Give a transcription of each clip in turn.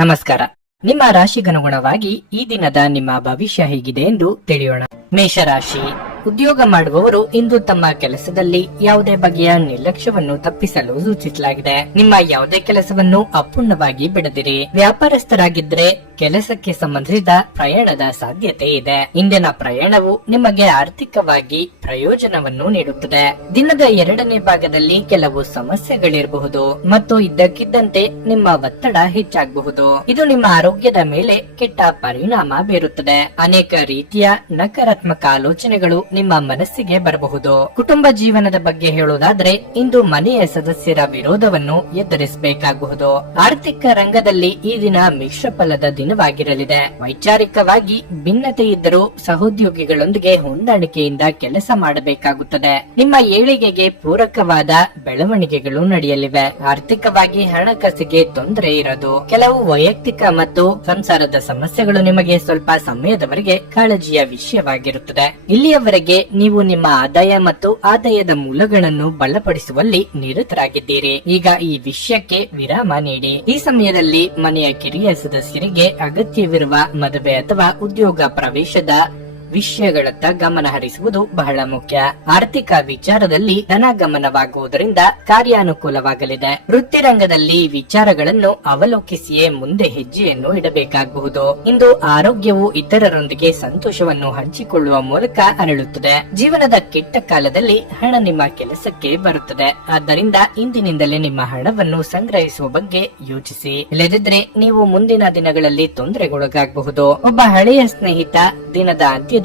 ನಮಸ್ಕಾರ. ನಿಮ್ಮ ರಾಶಿಗನುಗುಣವಾಗಿ ಈ ದಿನದ ನಿಮ್ಮ ಭವಿಷ್ಯ ಹೇಗಿದೆ ಎಂದು ತಿಳಿಯೋಣ. ಮೇಷರಾಶಿ. ಉದ್ಯೋಗ ಮಾಡುವವರು ಇಂದು ತಮ್ಮ ಕೆಲಸದಲ್ಲಿ ಯಾವುದೇ ಬಗೆಯ ನಿರ್ಲಕ್ಷ್ಯವನ್ನು ತಪ್ಪಿಸಲು ಸೂಚಿಸಲಾಗಿದೆ. ನಿಮ್ಮ ಯಾವುದೇ ಕೆಲಸವನ್ನು ಅಪೂರ್ಣವಾಗಿ ಬಿಡದಿರಿ. ವ್ಯಾಪಾರಸ್ಥರಾಗಿದ್ರೆ ಕೆಲಸಕ್ಕೆ ಸಂಬಂಧಿಸಿದ ಪ್ರಯಾಣದ ಸಾಧ್ಯತೆ ಇದೆ. ಇಂದಿನ ಪ್ರಯಾಣವು ನಿಮಗೆ ಆರ್ಥಿಕವಾಗಿ ಪ್ರಯೋಜನವನ್ನು ನೀಡುತ್ತದೆ. ದಿನದ ಎರಡನೇ ಭಾಗದಲ್ಲಿ ಕೆಲವು ಸಮಸ್ಯೆಗಳಿರಬಹುದು ಮತ್ತು ಇದ್ದಕ್ಕಿದ್ದಂತೆ ನಿಮ್ಮ ಒತ್ತಡ ಹೆಚ್ಚಾಗಬಹುದು. ಇದು ನಿಮ್ಮ ಆರೋಗ್ಯದ ಮೇಲೆ ಕೆಟ್ಟ ಪರಿಣಾಮ ಬೀರುತ್ತದೆ. ಅನೇಕ ರೀತಿಯ ನಕಾರಾತ್ಮಕ ಆಲೋಚನೆಗಳು ನಿಮ್ಮ ಮನಸ್ಸಿಗೆ ಬರಬಹುದು. ಕುಟುಂಬ ಜೀವನದ ಬಗ್ಗೆ ಹೇಳುವುದಾದ್ರೆ ಇಂದು ಮನೆಯ ಸದಸ್ಯರ ವಿರೋಧವನ್ನು ಎದುರಿಸಬೇಕಾಗಬಹುದು. ಆರ್ಥಿಕ ರಂಗದಲ್ಲಿ ಈ ದಿನ ಮಿಶ್ರ ಫಲದ ದಿನವಾಗಿರಲಿದೆ. ವೈಚಾರಿಕವಾಗಿ ಭಿನ್ನತೆ ಇದ್ದರೂ ಸಹೋದ್ಯೋಗಿಗಳೊಂದಿಗೆ ಹೊಂದಾಣಿಕೆಯಿಂದ ಕೆಲಸ ಮಾಡಬೇಕಾಗುತ್ತದೆ. ನಿಮ್ಮ ಏಳಿಗೆಗೆ ಪೂರಕವಾದ ಬೆಳವಣಿಗೆಗಳು ನಡೆಯಲಿವೆ. ಆರ್ಥಿಕವಾಗಿ ಹಣಕಾಸಿಗೆ ತೊಂದರೆ ಇರೋದು. ಕೆಲವು ವೈಯಕ್ತಿಕ ಮತ್ತು ಸಂಸಾರದ ಸಮಸ್ಯೆಗಳು ನಿಮಗೆ ಸ್ವಲ್ಪ ಸಮಯದವರೆಗೆ ಕಾಳಜಿಯ ವಿಷಯವಾಗಿರುತ್ತದೆ. ಇಲ್ಲಿಯವರೆಗೆ ನೀವು ನಿಮ್ಮ ಆದಾಯ ಮತ್ತು ಆದಾಯದ ಮೂಲಗಳನ್ನು ಬಲಪಡಿಸುವಲ್ಲಿ ನಿರತರಾಗಿದ್ದೀರಿ. ಈಗ ಈ ವಿಷಯಕ್ಕೆ ವಿರಾಮ ನೀಡಿ. ಈ ಸಮಯದಲ್ಲಿ ಮನೆಯ ಕಿರಿಯ ಸದಸ್ಯರಿಗೆ ಅಗತ್ಯವಿರುವ ಮದುವೆ ಅಥವಾ ಉದ್ಯೋಗ ಪ್ರವೇಶದ ವಿಷಯಗಳತ್ತ ಗಮನ ಹರಿಸುವುದು ಬಹಳ ಮುಖ್ಯ. ಆರ್ಥಿಕ ವಿಚಾರದಲ್ಲಿ ಧನಗಮನವಾಗುವುದರಿಂದ ಕಾರ್ಯಾನುಕೂಲವಾಗಲಿದೆ. ವೃತ್ತಿ ರಂಗದಲ್ಲಿ ವಿಚಾರಗಳನ್ನು ಅವಲೋಕಿಸಿಯೇ ಮುಂದೆ ಹೆಜ್ಜೆಯನ್ನು ಇಡಬೇಕಾಗಬಹುದು. ಇಂದು ಆರೋಗ್ಯವು ಇತರರೊಂದಿಗೆ ಸಂತೋಷವನ್ನು ಹಂಚಿಕೊಳ್ಳುವ ಮೂಲಕ ಅರಳುತ್ತದೆ. ಜೀವನದ ಕೆಟ್ಟ ಕಾಲದಲ್ಲಿ ಹಣ ನಿಮ್ಮ ಕೆಲಸಕ್ಕೆ ಬರುತ್ತದೆ. ಆದ್ದರಿಂದ ಇಂದಿನಿಂದಲೇ ನಿಮ್ಮ ಹಣವನ್ನು ಸಂಗ್ರಹಿಸುವ ಬಗ್ಗೆ ಯೋಚಿಸಿ. ಇಲ್ಲದಿದ್ದರೆ ನೀವು ಮುಂದಿನ ದಿನಗಳಲ್ಲಿ ತೊಂದರೆಗೊಳಗಾಗಬಹುದು. ಒಬ್ಬ ಹಳೆಯ ಸ್ನೇಹಿತ ದಿನದ ಅಂತ್ಯದಲ್ಲಿ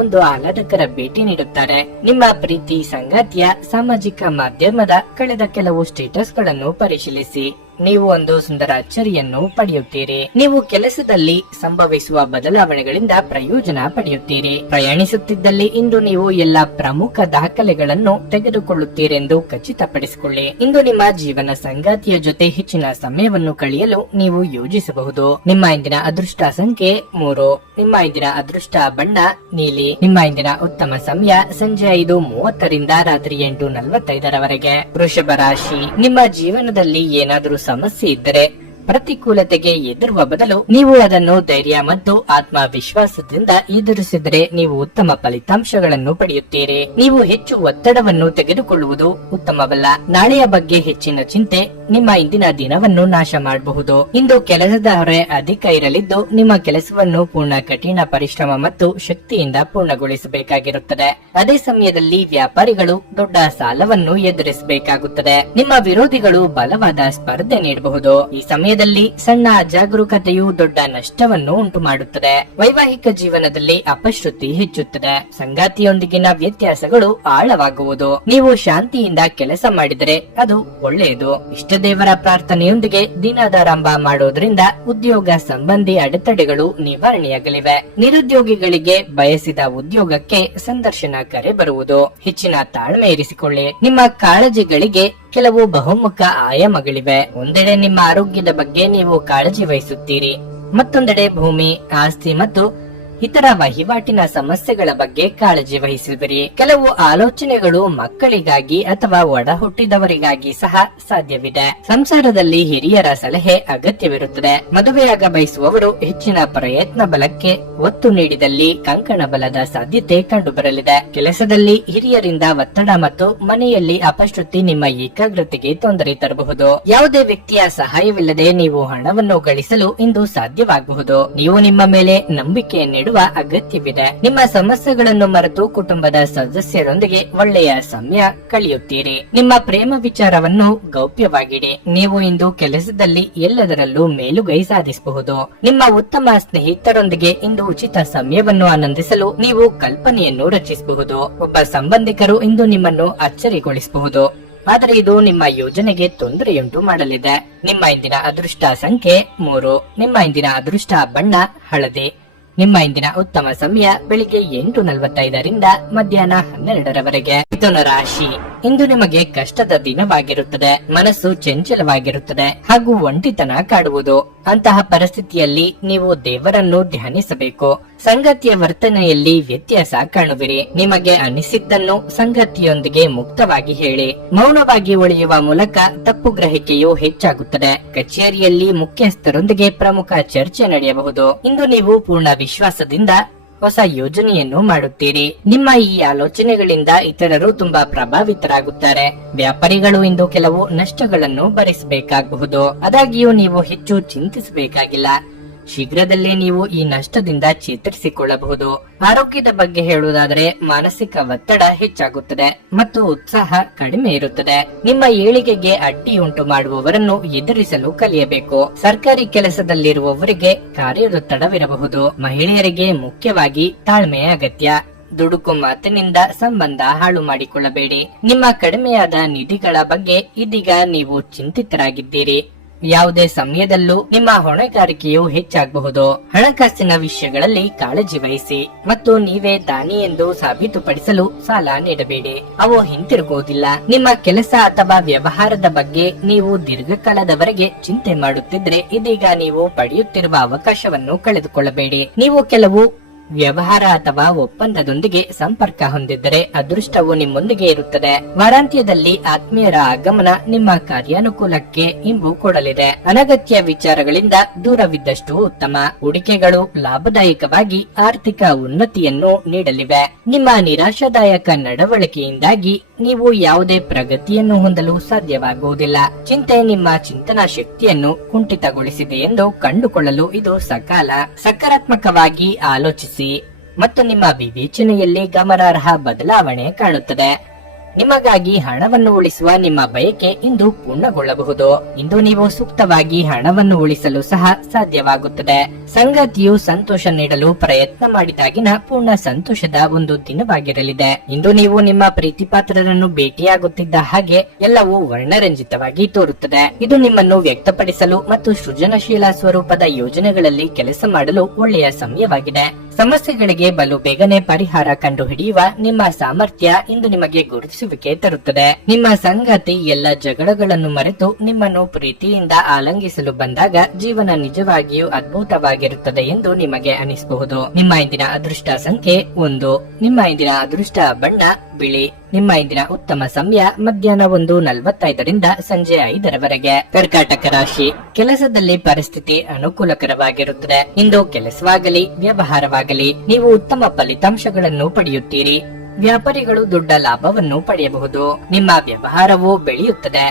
ಒಂದು ಆಹ್ಲಾದಕರ ಭೇಟಿ ನೀಡುತ್ತಾರೆ. ನಿಮ್ಮ ಪ್ರೀತಿ ಸಂಗಾತಿಯ ಸಾಮಾಜಿಕ ಮಾಧ್ಯಮದ ಕಳೆದ ಕೆಲವು ಸ್ಟೇಟಸ್ ಗಳನ್ನು ಪರಿಶೀಲಿಸಿ. ನೀವು ಒಂದು ಸುಂದರ ಅಚ್ಚರಿಯನ್ನು ಪಡೆಯುತ್ತೀರಿ. ನೀವು ಕೆಲಸದಲ್ಲಿ ಸಂಭವಿಸುವ ಬದಲಾವಣೆಗಳಿಂದ ಪ್ರಯೋಜನ ಪಡೆಯುತ್ತೀರಿ. ಪ್ರಯಾಣಿಸುತ್ತಿದ್ದಲ್ಲಿ ಇಂದು ನೀವು ಎಲ್ಲಾ ಪ್ರಮುಖ ದಾಖಲೆಗಳನ್ನು ತೆಗೆದುಕೊಳ್ಳುತ್ತೀರೆಂದು ಖಚಿತಪಡಿಸಿಕೊಳ್ಳಿ. ಇಂದು ನಿಮ್ಮ ಜೀವನ ಸಂಗಾತಿಯ ಜೊತೆ ಹೆಚ್ಚಿನ ಸಮಯವನ್ನು ಕಳೆಯಲು ನೀವು ಯೋಜಿಸಬಹುದು. ನಿಮ್ಮ ಇಂದಿನ ಅದೃಷ್ಟ ಸಂಖ್ಯೆ 3. ನಿಮ್ಮ ಇಂದಿನ ಅದೃಷ್ಟ ಬಣ್ಣ ನೀಲಿ. ನಿಮ್ಮ ಇಂದಿನ ಉತ್ತಮ ಸಮಯ ಸಂಜೆ 5:30 ರಾತ್ರಿ 8:45 ವೃಷಭ ರಾಶಿ. ನಿಮ್ಮ ಜೀವನದಲ್ಲಿ ಏನಾದರೂ ಸಮಸ್ಯೆ ಇದ್ದರೆ ಪ್ರತಿಕೂಲತೆಗೆ ಎದುರುವ ಬದಲು ನೀವು ಅದನ್ನು ಧೈರ್ಯ ಮತ್ತು ಆತ್ಮವಿಶ್ವಾಸದಿಂದ ಎದುರಿಸಿದರೆ ನೀವು ಉತ್ತಮ ಫಲಿತಾಂಶಗಳನ್ನು ಪಡೆಯುತ್ತೀರಿ. ನೀವು ಹೆಚ್ಚು ಒತ್ತಡವನ್ನು ತೆಗೆದುಕೊಳ್ಳುವುದು ಉತ್ತಮವಲ್ಲ. ನಾಳೆಯ ಬಗ್ಗೆ ಹೆಚ್ಚಿನ ಚಿಂತೆ ನಿಮ್ಮ ಇಂದಿನ ದಿನವನ್ನು ನಾಶ ಮಾಡಬಹುದು. ಇಂದು ಕೆಲಸದ ಹೊರೆ ಅಧಿಕ ಇರಲಿದ್ದು ನಿಮ್ಮ ಕೆಲಸವನ್ನು ಪೂರ್ಣ ಕಠಿಣ ಪರಿಶ್ರಮ ಮತ್ತು ಶಕ್ತಿಯಿಂದ ಪೂರ್ಣಗೊಳಿಸಬೇಕಾಗಿರುತ್ತದೆ. ಅದೇ ಸಮಯದಲ್ಲಿ ವ್ಯಾಪಾರಿಗಳು ದೊಡ್ಡ ಸಾಲವನ್ನು ಎದುರಿಸಬೇಕಾಗುತ್ತದೆ. ನಿಮ್ಮ ವಿರೋಧಿಗಳು ಬಲವಾದ ಸ್ಪರ್ಧೆ ನೀಡಬಹುದು. ಈ ಸಮಯದಲ್ಲಿ ಸಣ್ಣ ಅಜಾಗರೂಕತೆಯು ದೊಡ್ಡ ನಷ್ಟವನ್ನು ಉಂಟು ಮಾಡುತ್ತದೆ. ವೈವಾಹಿಕ ಜೀವನದಲ್ಲಿ ಅಪಶ್ರುತಿ ಹೆಚ್ಚುತ್ತದೆ. ಸಂಗಾತಿಯೊಂದಿಗಿನ ವ್ಯತ್ಯಾಸಗಳು ಆಳವಾಗುವುದು. ನೀವು ಶಾಂತಿಯಿಂದ ಕೆಲಸ ಮಾಡಿದರೆ ಅದು ಒಳ್ಳೆಯದು. ಇಷ್ಟ ದೇವರ ಪ್ರಾರ್ಥನೆಯೊಂದಿಗೆ ದಿನದಾರಂಭ ಮಾಡೋದ್ರಿಂದ ಉದ್ಯೋಗ ಸಂಬಂಧಿ ಅಡೆತಡೆಗಳು ನಿವಾರಣೆಯಾಗಲಿವೆ. ನಿರುದ್ಯೋಗಿಗಳಿಗೆ ಬಯಸಿದ ಉದ್ಯೋಗಕ್ಕೆ ಸಂದರ್ಶನ ಕರೆ ಬರುವುದು. ಹೆಚ್ಚಿನ ತಾಳ್ಮೆ ಇರಿಸಿಕೊಳ್ಳಿ. ನಿಮ್ಮ ಕಾಳಜಿಗಳಿಗೆ ಕೆಲವು ಬಹುಮುಖ ಆಯಾಮಗಳಿವೆ. ಒಂದೆಡೆ ನಿಮ್ಮ ಆರೋಗ್ಯದ ಬಗ್ಗೆ ನೀವು ಕಾಳಜಿ ವಹಿಸುತ್ತೀರಿ. ಮತ್ತೊಂದೆಡೆ ಭೂಮಿ, ಆಸ್ತಿ ಮತ್ತು ಇತರ ವಹಿವಾಟಿನ ಸಮಸ್ಯೆಗಳ ಬಗ್ಗೆ ಕಾಳಜಿ ವಹಿಸುವಿರಿ. ಕೆಲವು ಆಲೋಚನೆಗಳು ಮಕ್ಕಳಿಗಾಗಿ ಅಥವಾ ಒಡ ಹುಟ್ಟಿದವರಿಗಾಗಿ ಸಹ ಸಾಧ್ಯವಿದೆ. ಸಂಸಾರದಲ್ಲಿ ಹಿರಿಯರ ಸಲಹೆ ಅಗತ್ಯವಿರುತ್ತದೆ. ಮದುವೆಯಾಗ ಬಯಸುವವರು ಹೆಚ್ಚಿನ ಪ್ರಯತ್ನ ಬಲಕ್ಕೆ ಒತ್ತು ನೀಡಿದಲ್ಲಿ ಕಂಕಣ ಬಲದ ಸಾಧ್ಯತೆ ಕಂಡುಬರಲಿದೆ. ಕೆಲಸದಲ್ಲಿ ಹಿರಿಯರಿಂದ ಒತ್ತಡ ಮತ್ತು ಮನೆಯಲ್ಲಿ ಅಪಶ್ರುತಿ ನಿಮ್ಮ ಏಕಾಗ್ರತೆಗೆ ತೊಂದರೆ ತರಬಹುದು. ಯಾವುದೇ ವ್ಯಕ್ತಿಯ ಸಹಾಯವಿಲ್ಲದೆ ನೀವು ಹಣವನ್ನು ಗಳಿಸಲು ಇಂದು ಸಾಧ್ಯವಾಗಬಹುದು. ನೀವು ನಿಮ್ಮ ಮೇಲೆ ನಂಬಿಕೆಯನ್ನಿಡುವ ಅಗತ್ಯವಿದೆ. ನಿಮ್ಮ ಸಮಸ್ಯೆಗಳನ್ನು ಮರೆತು ಕುಟುಂಬದ ಸದಸ್ಯರೊಂದಿಗೆ ಒಳ್ಳೆಯ ಸಮಯ ಕಳೆಯುತ್ತೀರಿ. ನಿಮ್ಮ ಪ್ರೇಮ ವಿಚಾರವನ್ನು ಗೌಪ್ಯವಾಗಿಡಿ. ನೀವು ಇಂದು ಕೆಲಸದಲ್ಲಿ ಎಲ್ಲದರಲ್ಲೂ ಮೇಲುಗೈ ಸಾಧಿಸಬಹುದು. ನಿಮ್ಮ ಉತ್ತಮ ಸ್ನೇಹಿತರೊಂದಿಗೆ ಇಂದು ಉಚಿತ ಸಮಯವನ್ನು ಆನಂದಿಸಲು ನೀವು ಕಲ್ಪನೆಯನ್ನು ರಚಿಸಬಹುದು. ಒಬ್ಬ ಸಂಬಂಧಿಕರು ಇಂದು ನಿಮ್ಮನ್ನು ಅಚ್ಚರಿಗೊಳಿಸಬಹುದು. ಆದರೆ ಇದು ನಿಮ್ಮ ಯೋಜನೆಗೆ ತೊಂದರೆಯುಂಟು ಮಾಡಲಿದೆ. ನಿಮ್ಮ ಇಂದಿನ ಅದೃಷ್ಟ ಸಂಖ್ಯೆ 3. ನಿಮ್ಮ ಇಂದಿನ ಅದೃಷ್ಟ ಬಣ್ಣ ಹಳದಿ. ನಿಮ್ಮ ಇಂದಿನ ಉತ್ತಮ ಸಮಯ ಬೆಳಿಗ್ಗೆ 8:45 ಮಧ್ಯಾಹ್ನ 12 ಮಿಥುನ ರಾಶಿ. ಇಂದು ನಿಮಗೆ ಕಷ್ಟದ ದಿನವಾಗಿರುತ್ತದೆ. ಮನಸ್ಸು ಚಂಚಲವಾಗಿರುತ್ತದೆ ಹಾಗೂ ಒಂಟಿತನ ಕಾಡುವುದು. ಅಂತಹ ಪರಿಸ್ಥಿತಿಯಲ್ಲಿ ನೀವು ದೇವರನ್ನು ಧ್ಯಾನಿಸಬೇಕು. ಸಂಗತಿಯ ವರ್ತನೆಯಲ್ಲಿ ವ್ಯತ್ಯಾಸ ಕಾಣುವಿರಿ. ನಿಮಗೆ ಅನಿಸಿದ್ದನ್ನು ಸಂಗತಿಯೊಂದಿಗೆ ಮುಕ್ತವಾಗಿ ಹೇಳಿ. ಮೌನವಾಗಿ ಉಳಿಯುವ ಮೂಲಕ ತಪ್ಪು ಗ್ರಹಿಕೆಯು ಹೆಚ್ಚಾಗುತ್ತದೆ. ಕಚೇರಿಯಲ್ಲಿ ಮುಖ್ಯಸ್ಥರೊಂದಿಗೆ ಪ್ರಮುಖ ಚರ್ಚೆ ನಡೆಯಬಹುದು. ಇಂದು ನೀವು ಪೂರ್ಣ ವಿಶ್ವಾಸದಿಂದ ಹೊಸ ಯೋಜನೆಯನ್ನು ಮಾಡುತ್ತೀರಿ. ನಿಮ್ಮ ಈ ಆಲೋಚನೆಗಳಿಂದ ಇತರರು ತುಂಬಾ ಪ್ರಭಾವಿತರಾಗುತ್ತಾರೆ. ವ್ಯಾಪಾರಿಗಳು ಇಂದು ಕೆಲವು ನಷ್ಟಗಳನ್ನು ಭರಿಸಬೇಕಾಗಬಹುದು. ಆದಾಗ್ಯೂ ನೀವು ಹೆಚ್ಚು ಚಿಂತಿಸಬೇಕಾಗಿಲ್ಲ. ಶೀಘ್ರದಲ್ಲೇ ನೀವು ಈ ನಷ್ಟದಿಂದ ಚೇತರಿಸಿಕೊಳ್ಳಬಹುದು. ಆರೋಗ್ಯದ ಬಗ್ಗೆ ಹೇಳುವುದಾದರೆ ಮಾನಸಿಕ ಒತ್ತಡ ಹೆಚ್ಚಾಗುತ್ತದೆ ಮತ್ತು ಉತ್ಸಾಹ ಕಡಿಮೆ ಇರುತ್ತದೆ. ನಿಮ್ಮ ಏಳಿಗೆಗೆ ಅಡ್ಡಿಯುಂಟು ಮಾಡುವವರನ್ನು ಎದುರಿಸಲು ಕಲಿಯಬೇಕು. ಸರ್ಕಾರಿ ಕೆಲಸದಲ್ಲಿರುವವರಿಗೆ ಕಾರ್ಯೊತ್ತಡವಿರಬಹುದು. ಮಹಿಳೆಯರಿಗೆ ಮುಖ್ಯವಾಗಿ ತಾಳ್ಮೆಯ ಅಗತ್ಯ. ದುಡುಕು ಮಾತಿನಿಂದ ಸಂಬಂಧ ಹಾಳು ಮಾಡಿಕೊಳ್ಳಬೇಡಿ. ನಿಮ್ಮ ಕಡಿಮೆಯಾದ ನಿಧಿಗಳ ಬಗ್ಗೆ ಇದೀಗ ನೀವು ಚಿಂತಿತರಾಗಿದ್ದೀರಿ. ಯಾವುದೇ ಸಮಯದಲ್ಲೂ ನಿಮ್ಮ ಹೊಣೆಗಾರಿಕೆಯು ಹೆಚ್ಚಾಗಬಹುದು. ಹಣಕಾಸಿನ ವಿಷಯಗಳಲ್ಲಿ ಕಾಳಜಿ ವಹಿಸಿ ಮತ್ತು ನೀವೇ ದಾನಿ ಎಂದು ಸಾಬೀತುಪಡಿಸಲು ಸಾಲ ನೀಡಬೇಡಿ. ಅವು ಹಿಂತಿರುಗುವುದಿಲ್ಲ. ನಿಮ್ಮ ಕೆಲಸ ಅಥವಾ ವ್ಯವಹಾರದ ಬಗ್ಗೆ ನೀವು ದೀರ್ಘಕಾಲದವರೆಗೆ ಚಿಂತೆ ಮಾಡುತ್ತಿದ್ರೆ ಇದೀಗ ನೀವು ಪಡೆಯುತ್ತಿರುವ ಅವಕಾಶವನ್ನು ಕಳೆದುಕೊಳ್ಳಬೇಡಿ. ನೀವು ಕೆಲವು ವ್ಯವಹಾರ ಅಥವಾ ಒಪ್ಪಂದದೊಂದಿಗೆ ಸಂಪರ್ಕ ಹೊಂದಿದ್ದರೆ ಅದೃಷ್ಟವು ನಿಮ್ಮೊಂದಿಗೆ ಇರುತ್ತದೆ. ವಾರಾಂತ್ಯದಲ್ಲಿ ಆತ್ಮೀಯರ ಆಗಮನ ನಿಮ್ಮ ಕಾರ್ಯಾನುಕೂಲಕ್ಕೆ ಇಂಬು ಕೊಡಲಿದೆ. ಅನಗತ್ಯ ವಿಚಾರಗಳಿಂದ ದೂರವಿದ್ದಷ್ಟು ಉತ್ತಮ. ಹೂಡಿಕೆಗಳು ಲಾಭದಾಯಕವಾಗಿ ಆರ್ಥಿಕ ಉನ್ನತಿಯನ್ನು ನೀಡಲಿವೆ. ನಿಮ್ಮ ನಿರಾಶಾದಾಯಕ ನಡವಳಿಕೆಯಿಂದಾಗಿ ನೀವು ಯಾವುದೇ ಪ್ರಗತಿಯನ್ನು ಹೊಂದಲು ಸಾಧ್ಯವಾಗುವುದಿಲ್ಲ. ಚಿಂತೆ ನಿಮ್ಮ ಚಿಂತನಾ ಶಕ್ತಿಯನ್ನು ಕುಂಠಿತಗೊಳಿಸಿದೆ ಎಂದು ಕಂಡುಕೊಳ್ಳಲು ಇದು ಸಕಾಲ. ಸಕಾರಾತ್ಮಕವಾಗಿ ಆಲೋಚಿಸಿ ಮತ್ತು ನಿಮ್ಮ ವಿವೇಚನೆಯಲ್ಲಿ ಗಮನಾರ್ಹ ಬದಲಾವಣೆ ಕಾಣುತ್ತದೆ. ನಿಮಗಾಗಿ ಹಣವನ್ನು ಉಳಿಸುವ ನಿಮ್ಮ ಬಯಕೆ ಇಂದು ಪೂರ್ಣಗೊಳ್ಳಬಹುದು. ಇಂದು ನೀವು ಸೂಕ್ತವಾಗಿ ಹಣವನ್ನು ಉಳಿಸಲು ಸಹ ಸಾಧ್ಯವಾಗುತ್ತದೆ. ಸಂಗತಿಯು ಸಂತೋಷ ನೀಡಲು ಪ್ರಯತ್ನ ಮಾಡಿದಾಗಿನ ಪೂರ್ಣ ಸಂತೋಷದ ಒಂದು ದಿನವಾಗಿರಲಿದೆ. ಇಂದು ನೀವು ನಿಮ್ಮ ಪ್ರೀತಿಪಾತ್ರರನ್ನು ಭೇಟಿಯಾಗುತ್ತಿದ್ದ ಹಾಗೆ ಎಲ್ಲವೂ ವರ್ಣರಂಜಿತವಾಗಿ ತೋರುತ್ತದೆ. ಇದು ನಿಮ್ಮನ್ನು ವ್ಯಕ್ತಪಡಿಸಲು ಮತ್ತು ಸೃಜನಶೀಲ ಸ್ವರೂಪದ ಯೋಜನೆಗಳಲ್ಲಿ ಕೆಲಸ ಮಾಡಲು ಒಳ್ಳೆಯ ಸಮಯವಾಗಿದೆ. ಸಮಸ್ಯೆಗಳಿಗೆ ಬಲು ಬೇಗನೆ ಪರಿಹಾರ ಕಂಡುಹಿಡಿಯುವ ನಿಮ್ಮ ಸಾಮರ್ಥ್ಯ ಇಂದು ನಿಮಗೆ ಗುರುತಿಸುವಿಕೆ ತರುತ್ತದೆ. ನಿಮ್ಮ ಸಂಗಾತಿ ಎಲ್ಲ ಜಗಳಗಳನ್ನು ಮರೆತು ನಿಮ್ಮನ್ನು ಪ್ರೀತಿಯಿಂದ ಆಲಂಗಿಸಲು ಬಂದಾಗ ಜೀವನ ನಿಜವಾಗಿಯೂ ಅದ್ಭುತವಾಗಿರುತ್ತದೆ ಎಂದು ನಿಮಗೆ ಅನಿಸಬಹುದು. ನಿಮ್ಮ ಇಂದಿನ ಅದೃಷ್ಟ ಸಂಖ್ಯೆ 1. ನಿಮ್ಮ ಇಂದಿನ ಅದೃಷ್ಟ ಬಣ್ಣ ಬಿಳಿ. ನಿಮ್ಮ ಇಂದಿನ ಉತ್ತಮ ಸಮಯ ಮಧ್ಯಾಹ್ನ 1:45 ಸಂಜೆ 5ರವರೆಗೆ. ಕರ್ಕಾಟಕ ರಾಶಿ. ಕೆಲಸದಲ್ಲಿ ಪರಿಸ್ಥಿತಿ ಅನುಕೂಲಕರವಾಗಿರುತ್ತದೆ. ಇಂದು ಕೆಲಸವಾಗಲಿ ವ್ಯವಹಾರವಾಗಲಿ ನೀವು ಉತ್ತಮ ಫಲಿತಾಂಶಗಳನ್ನು ಪಡೆಯುತ್ತೀರಿ. ವ್ಯಾಪಾರಿಗಳು ದೊಡ್ಡ ಲಾಭವನ್ನು ಪಡೆಯಬಹುದು. ನಿಮ್ಮ ವ್ಯವಹಾರವು ಬೆಳೆಯುತ್ತದೆ.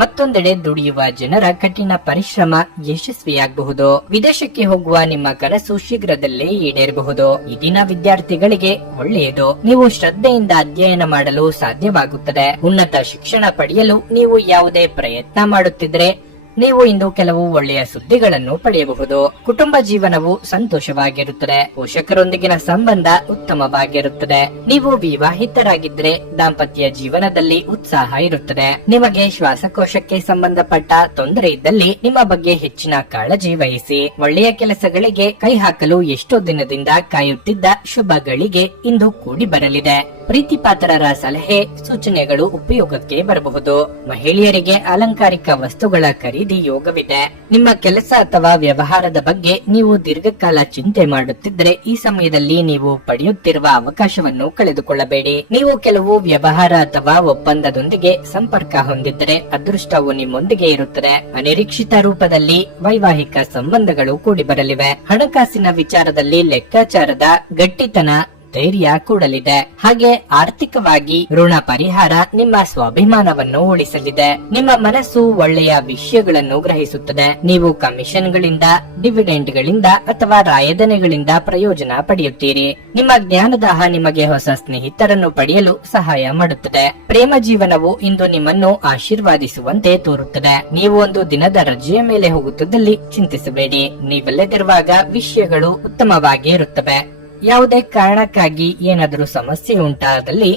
ಮತ್ತೊಂದೆಡೆ ದುಡಿಯುವ ಜನರ ಕಠಿಣ ಪರಿಶ್ರಮ ಯಶಸ್ವಿಯಾಗಬಹುದು. ವಿದೇಶಕ್ಕೆ ಹೋಗುವ ನಿಮ್ಮ ಕನಸು ಶೀಘ್ರದಲ್ಲೇ ಈಡೇರಬಹುದು. ಈ ದಿನ ವಿದ್ಯಾರ್ಥಿಗಳಿಗೆ ಒಳ್ಳೆಯದು. ನೀವು ಶ್ರದ್ಧೆಯಿಂದ ಅಧ್ಯಯನ ಮಾಡಲು ಸಾಧ್ಯವಾಗುತ್ತದೆ. ಉನ್ನತ ಶಿಕ್ಷಣ ಪಡೆಯಲು ನೀವು ಯಾವುದೇ ಪ್ರಯತ್ನ ಮಾಡುತ್ತಿದ್ರೆ ನೀವು ಇಂದು ಕೆಲವು ಒಳ್ಳೆಯ ಸುದ್ದಿಗಳನ್ನು ಪಡೆಯಬಹುದು. ಕುಟುಂಬ ಜೀವನವು ಸಂತೋಷವಾಗಿರುತ್ತದೆ. ಪೋಷಕರೊಂದಿಗಿನ ಸಂಬಂಧ ಉತ್ತಮವಾಗಿರುತ್ತದೆ. ನೀವು ವಿವಾಹಿತರಾಗಿದ್ರೆ ದಾಂಪತ್ಯ ಜೀವನದಲ್ಲಿ ಉತ್ಸಾಹ ಇರುತ್ತದೆ. ನಿಮಗೆ ಶ್ವಾಸಕೋಶಕ್ಕೆ ಸಂಬಂಧಪಟ್ಟ ತೊಂದರೆ ಇದ್ದಲ್ಲಿ ನಿಮ್ಮ ಬಗ್ಗೆ ಹೆಚ್ಚಿನ ಕಾಳಜಿ ವಹಿಸಿ. ಒಳ್ಳೆಯ ಕೆಲಸಗಳಿಗೆ ಕೈ ಹಾಕಲು ಎಷ್ಟೋ ದಿನದಿಂದ ಕಾಯುತ್ತಿದ್ದ ಶುಭಗಳಿಗೆ ಇಂದು ಕೂಡಿ ಬರಲಿದೆ. ಪ್ರೀತಿಪಾತ್ರರ ಸಲಹೆ ಸೂಚನೆಗಳು ಉಪಯೋಗಕ್ಕೆ ಬರಬಹುದು. ಮಹಿಳೆಯರಿಗೆ ಅಲಂಕಾರಿಕ ವಸ್ತುಗಳ ಖರೀದಿ ಯೋಗವಿದೆ. ನಿಮ್ಮ ಕೆಲಸ ಅಥವಾ ವ್ಯವಹಾರದ ಬಗ್ಗೆ ನೀವು ದೀರ್ಘಕಾಲ ಚಿಂತೆ ಮಾಡುತ್ತಿದ್ದರೆ ಈ ಸಮಯದಲ್ಲಿ ನೀವು ಪಡೆಯುತ್ತಿರುವ ಅವಕಾಶವನ್ನು ಕಳೆದುಕೊಳ್ಳಬೇಡಿ. ನೀವು ಕೆಲವು ವ್ಯವಹಾರ ಅಥವಾ ಒಪ್ಪಂದದೊಂದಿಗೆ ಸಂಪರ್ಕ ಹೊಂದಿದ್ದರೆ ಅದೃಷ್ಟವು ನಿಮ್ಮೊಂದಿಗೆ ಇರುತ್ತದೆ. ಅನಿರೀಕ್ಷಿತ ರೂಪದಲ್ಲಿ ವೈವಾಹಿಕ ಸಂಬಂಧಗಳು ಕೂಡಿ ಬರಲಿವೆ. ಹಣಕಾಸಿನ ವಿಚಾರದಲ್ಲಿ ಲೆಕ್ಕಾಚಾರದ ಗಟ್ಟಿತನ ಧೈರ್ಯ ಕೂಡಲಿದೆ. ಹಾಗೆ ಆರ್ಥಿಕವಾಗಿ ಋಣ ಪರಿಹಾರ ನಿಮ್ಮ ಸ್ವಾಭಿಮಾನವನ್ನು ಉಳಿಸಲಿದೆ. ನಿಮ್ಮ ಮನಸ್ಸು ಒಳ್ಳೆಯ ವಿಷಯಗಳನ್ನು ಗ್ರಹಿಸುತ್ತದೆ. ನೀವು ಕಮಿಷನ್ಗಳಿಂದ, ಡಿವಿಡೆಂಡ್ಗಳಿಂದ ಅಥವಾ ರಾಯಧನೆಗಳಿಂದ ಪ್ರಯೋಜನ ಪಡೆಯುತ್ತೀರಿ. ನಿಮ್ಮ ಜ್ಞಾನದಾಹ ನಿಮಗೆ ಹೊಸ ಸ್ನೇಹಿತರನ್ನು ಪಡೆಯಲು ಸಹಾಯ ಮಾಡುತ್ತದೆ. ಪ್ರೇಮ ಜೀವನವು ಇಂದು ನಿಮ್ಮನ್ನು ಆಶೀರ್ವಾದಿಸುವಂತೆ ತೋರುತ್ತದೆ. ನೀವು ಒಂದು ದಿನದ ರಜೆಯ ಮೇಲೆ ಹೋಗುತ್ತಿದ್ದಲ್ಲಿ ಚಿಂತಿಸಬೇಡಿ. ನೀವಿಲ್ಲದಿರುವಾಗ ವಿಷಯಗಳು ಉತ್ತಮವಾಗಿ ಇರುತ್ತವೆ. ಯಾವುದೇ ಕಾರಣಕ್ಕಾಗಿ ಏನಾದರೂ ಸಮಸ್ಯೆ ಉಂಟಾದಲ್ಲಿ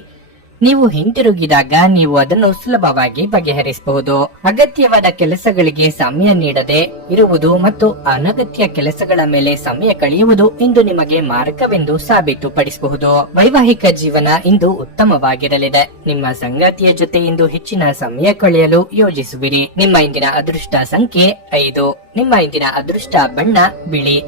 ನೀವು ಹಿಂತಿರುಗಿದಾಗ ನೀವು ಅದನ್ನು ಸುಲಭವಾಗಿ ಬಗೆಹರಿಸಬಹುದು. ಅಗತ್ಯವಾದ ಕೆಲಸಗಳಿಗೆ ಸಮಯ ನೀಡದೆ ಇರುವುದು ಮತ್ತು ಅನಗತ್ಯ ಕೆಲಸಗಳ ಮೇಲೆ ಸಮಯ ಕಳೆಯುವುದು ಇಂದು ನಿಮಗೆ ಮಾರಕವೆಂದು ಸಾಬೀತುಪಡಿಸಬಹುದು. ವೈವಾಹಿಕ ಜೀವನ ಇಂದು ಉತ್ತಮವಾಗಿರಲಿದೆ. ನಿಮ್ಮ ಸಂಗಾತಿಯ ಜೊತೆ ಇಂದು ಹೆಚ್ಚಿನ ಸಮಯ ಕಳೆಯಲು ಯೋಜಿಸುವಿರಿ. ನಿಮ್ಮ ಇಂದಿನ ಅದೃಷ್ಟ ಸಂಖ್ಯೆ 5. ನಿಮ್ಮ ಇಂದಿನ ಅದೃಷ್ಟ ಬಣ್ಣ ಬಿಳಿ.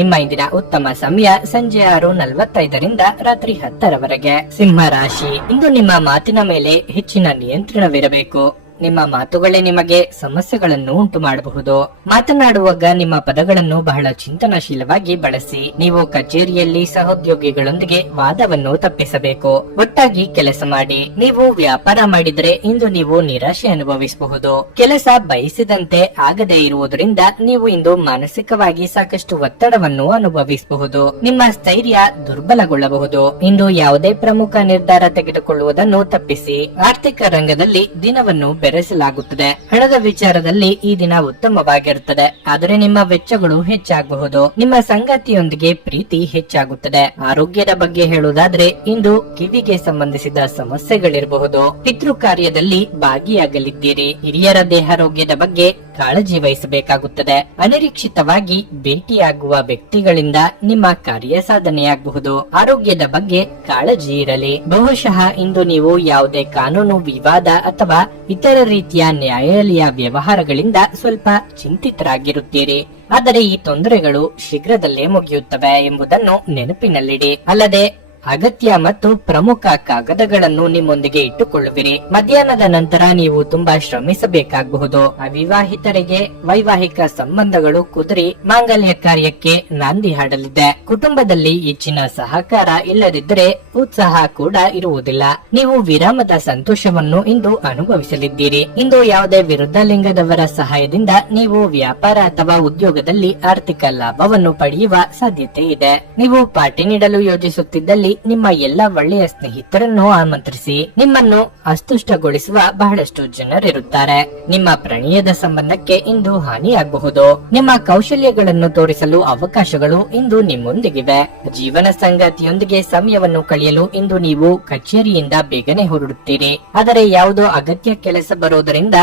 ನಿಮ್ಮ ಇಂದಿನ ಉತ್ತಮ ಸಮಯ ಸಂಜೆ 6:45ರಿಂದ ರಾತ್ರಿ 10ರವರೆಗೆ. ಸಿಂಹ ರಾಶಿ, ಇಂದು ನಿಮ್ಮ ಮಾತಿನ ಮೇಲೆ ಹೆಚ್ಚಿನ ನಿಯಂತ್ರಣವಿರಬೇಕು. ನಿಮ್ಮ ಮಾತುಗಳೇ ನಿಮಗೆ ಸಮಸ್ಯೆಗಳನ್ನು ಉಂಟು ಮಾಡಬಹುದು. ಮಾತನಾಡುವಾಗ ನಿಮ್ಮ ಪದಗಳನ್ನು ಬಹಳ ಚಿಂತನಶೀಲವಾಗಿ ಬಳಸಿ. ನೀವು ಕಚೇರಿಯಲ್ಲಿ ಸಹೋದ್ಯೋಗಿಗಳೊಂದಿಗೆ ವಾದವನ್ನು ತಪ್ಪಿಸಬೇಕು. ಒಟ್ಟಾಗಿ ಕೆಲಸ ಮಾಡಿ. ನೀವು ವ್ಯಾಪಾರ ಮಾಡಿದರೆ ಇಂದು ನೀವು ನಿರಾಶೆ ಅನುಭವಿಸಬಹುದು. ಕೆಲಸ ಬಯಸಿದಂತೆ ಆಗದೇ ಇರುವುದರಿಂದ ನೀವು ಇಂದು ಮಾನಸಿಕವಾಗಿ ಸಾಕಷ್ಟು ಒತ್ತಡವನ್ನು ಅನುಭವಿಸಬಹುದು. ನಿಮ್ಮ ಸ್ಥೈರ್ಯ ದುರ್ಬಲಗೊಳ್ಳಬಹುದು. ಇಂದು ಯಾವುದೇ ಪ್ರಮುಖ ನಿರ್ಧಾರ ತೆಗೆದುಕೊಳ್ಳುವುದನ್ನು ತಪ್ಪಿಸಿ. ಆರ್ಥಿಕ ರಂಗದಲ್ಲಿ ದಿನವನ್ನು ಬೆರೆಸಲಾಗುತ್ತದೆ. ಹಣದ ವಿಚಾರದಲ್ಲಿ ಈ ದಿನ ಉತ್ತಮವಾಗಿರುತ್ತದೆ, ಆದರೆ ನಿಮ್ಮ ವೆಚ್ಚಗಳು ಹೆಚ್ಚಾಗಬಹುದು. ನಿಮ್ಮ ಸಂಗಾತಿಯೊಂದಿಗೆ ಪ್ರೀತಿ ಹೆಚ್ಚಾಗುತ್ತದೆ. ಆರೋಗ್ಯದ ಬಗ್ಗೆ ಹೇಳುವುದಾದ್ರೆ ಇಂದು ಕಿವಿಗೆ ಸಂಬಂಧಿಸಿದ ಸಮಸ್ಯೆಗಳಿರಬಹುದು. ಪಿತೃ ಕಾರ್ಯದಲ್ಲಿ ಭಾಗಿಯಾಗಲಿದ್ದೀರಿ. ಹಿರಿಯರ ದೇಹಾರೋಗ್ಯದ ಬಗ್ಗೆ ಕಾಳಜಿ ವಹಿಸಬೇಕಾಗುತ್ತದೆ. ಅನಿರೀಕ್ಷಿತವಾಗಿ ಭೇಟಿಯಾಗುವ ವ್ಯಕ್ತಿಗಳಿಂದ ನಿಮ್ಮ ಕಾರ್ಯ ಸಾಧನೆಯಾಗಬಹುದು. ಆರೋಗ್ಯದ ಬಗ್ಗೆ ಕಾಳಜಿ ಇರಲಿ. ಬಹುಶಃ ಇಂದು ನೀವು ಯಾವುದೇ ಕಾನೂನು ವಿವಾದ ಅಥವಾ ಇತರ ರೀತಿಯ ನ್ಯಾಯಾಲಯ ವ್ಯವಹಾರಗಳಿಂದ ಸ್ವಲ್ಪ ಚಿಂತಿತರಾಗಿರುತ್ತೀರಿ. ಆದರೆ ಈ ತೊಂದರೆಗಳು ಶೀಘ್ರದಲ್ಲೇ ಮುಗಿಯುತ್ತವೆ ಎಂಬುದನ್ನು ನೆನಪಿನಲ್ಲಿಡಿ. ಅಲ್ಲದೆ ಅಗತ್ಯ ಮತ್ತು ಪ್ರಮುಖ ಕಾಗದಗಳನ್ನು ನಿಮ್ಮೊಂದಿಗೆ ಇಟ್ಟುಕೊಳ್ಳುವಿರಿ. ಮಧ್ಯಾಹ್ನದ ನಂತರ ನೀವು ತುಂಬಾ ಶ್ರಮಿಸಬೇಕಾಗಬಹುದು. ಅವಿವಾಹಿತರಿಗೆ ವೈವಾಹಿಕ ಸಂಬಂಧಗಳು ಕುದುರಿ ಮಾಂಗಲ್ಯ ಕಾರ್ಯಕ್ಕೆ ನಾಂದಿ ಹಾಡಲಿದೆ. ಕುಟುಂಬದಲ್ಲಿ ಹೆಚ್ಚಿನ ಸಹಕಾರ ಇಲ್ಲದಿದ್ದರೆ ಉತ್ಸಾಹ ಕೂಡ ಇರುವುದಿಲ್ಲ. ನೀವು ವಿರಾಮದ ಸಂತೋಷವನ್ನು ಇಂದು ಅನುಭವಿಸಲಿದ್ದೀರಿ. ಇಂದು ಯಾವುದೇ ವಿರುದ್ಧ ಲಿಂಗದವರ ಸಹಾಯದಿಂದ ನೀವು ವ್ಯಾಪಾರ ಅಥವಾ ಉದ್ಯೋಗದಲ್ಲಿ ಆರ್ಥಿಕ ಲಾಭವನ್ನು ಪಡೆಯುವ ಸಾಧ್ಯತೆ ಇದೆ. ನೀವು ಪಾರ್ಟಿ ನೀಡಲು ಯೋಜಿಸುತ್ತಿದ್ದಲ್ಲಿ ನಿಮ್ಮ ಎಲ್ಲ ಒಳ್ಳೆಯ ಸ್ನೇಹಿತರನ್ನು ಆಮಂತ್ರಿಸಿ. ನಿಮ್ಮನ್ನು ಅಸ್ತುಷ್ಟಗೊಳಿಸುವ ಬಹಳಷ್ಟು ಜನರಿರುತ್ತಾರೆ. ನಿಮ್ಮ ಪ್ರಣಯದ ಸಂಬಂಧಕ್ಕೆ ಇಂದು ಹಾನಿಯಾಗಬಹುದು. ನಿಮ್ಮ ಕೌಶಲ್ಯಗಳನ್ನು ತೋರಿಸಲು ಅವಕಾಶಗಳು ಇಂದು ನಿಮ್ಮೊಂದಿಗಿವೆ. ಜೀವನ ಸಂಗಾತಿಯೊಂದಿಗೆ ಸಮಯವನ್ನು ಕಳೆಯಲು ಇಂದು ನೀವು ಕಚೇರಿಯಿಂದ ಬೇಗನೆ ಹೊರಡುತ್ತೀರಿ. ಆದರೆ ಯಾವುದೋ ಅಗತ್ಯ ಕೆಲಸ ಬರುವುದರಿಂದ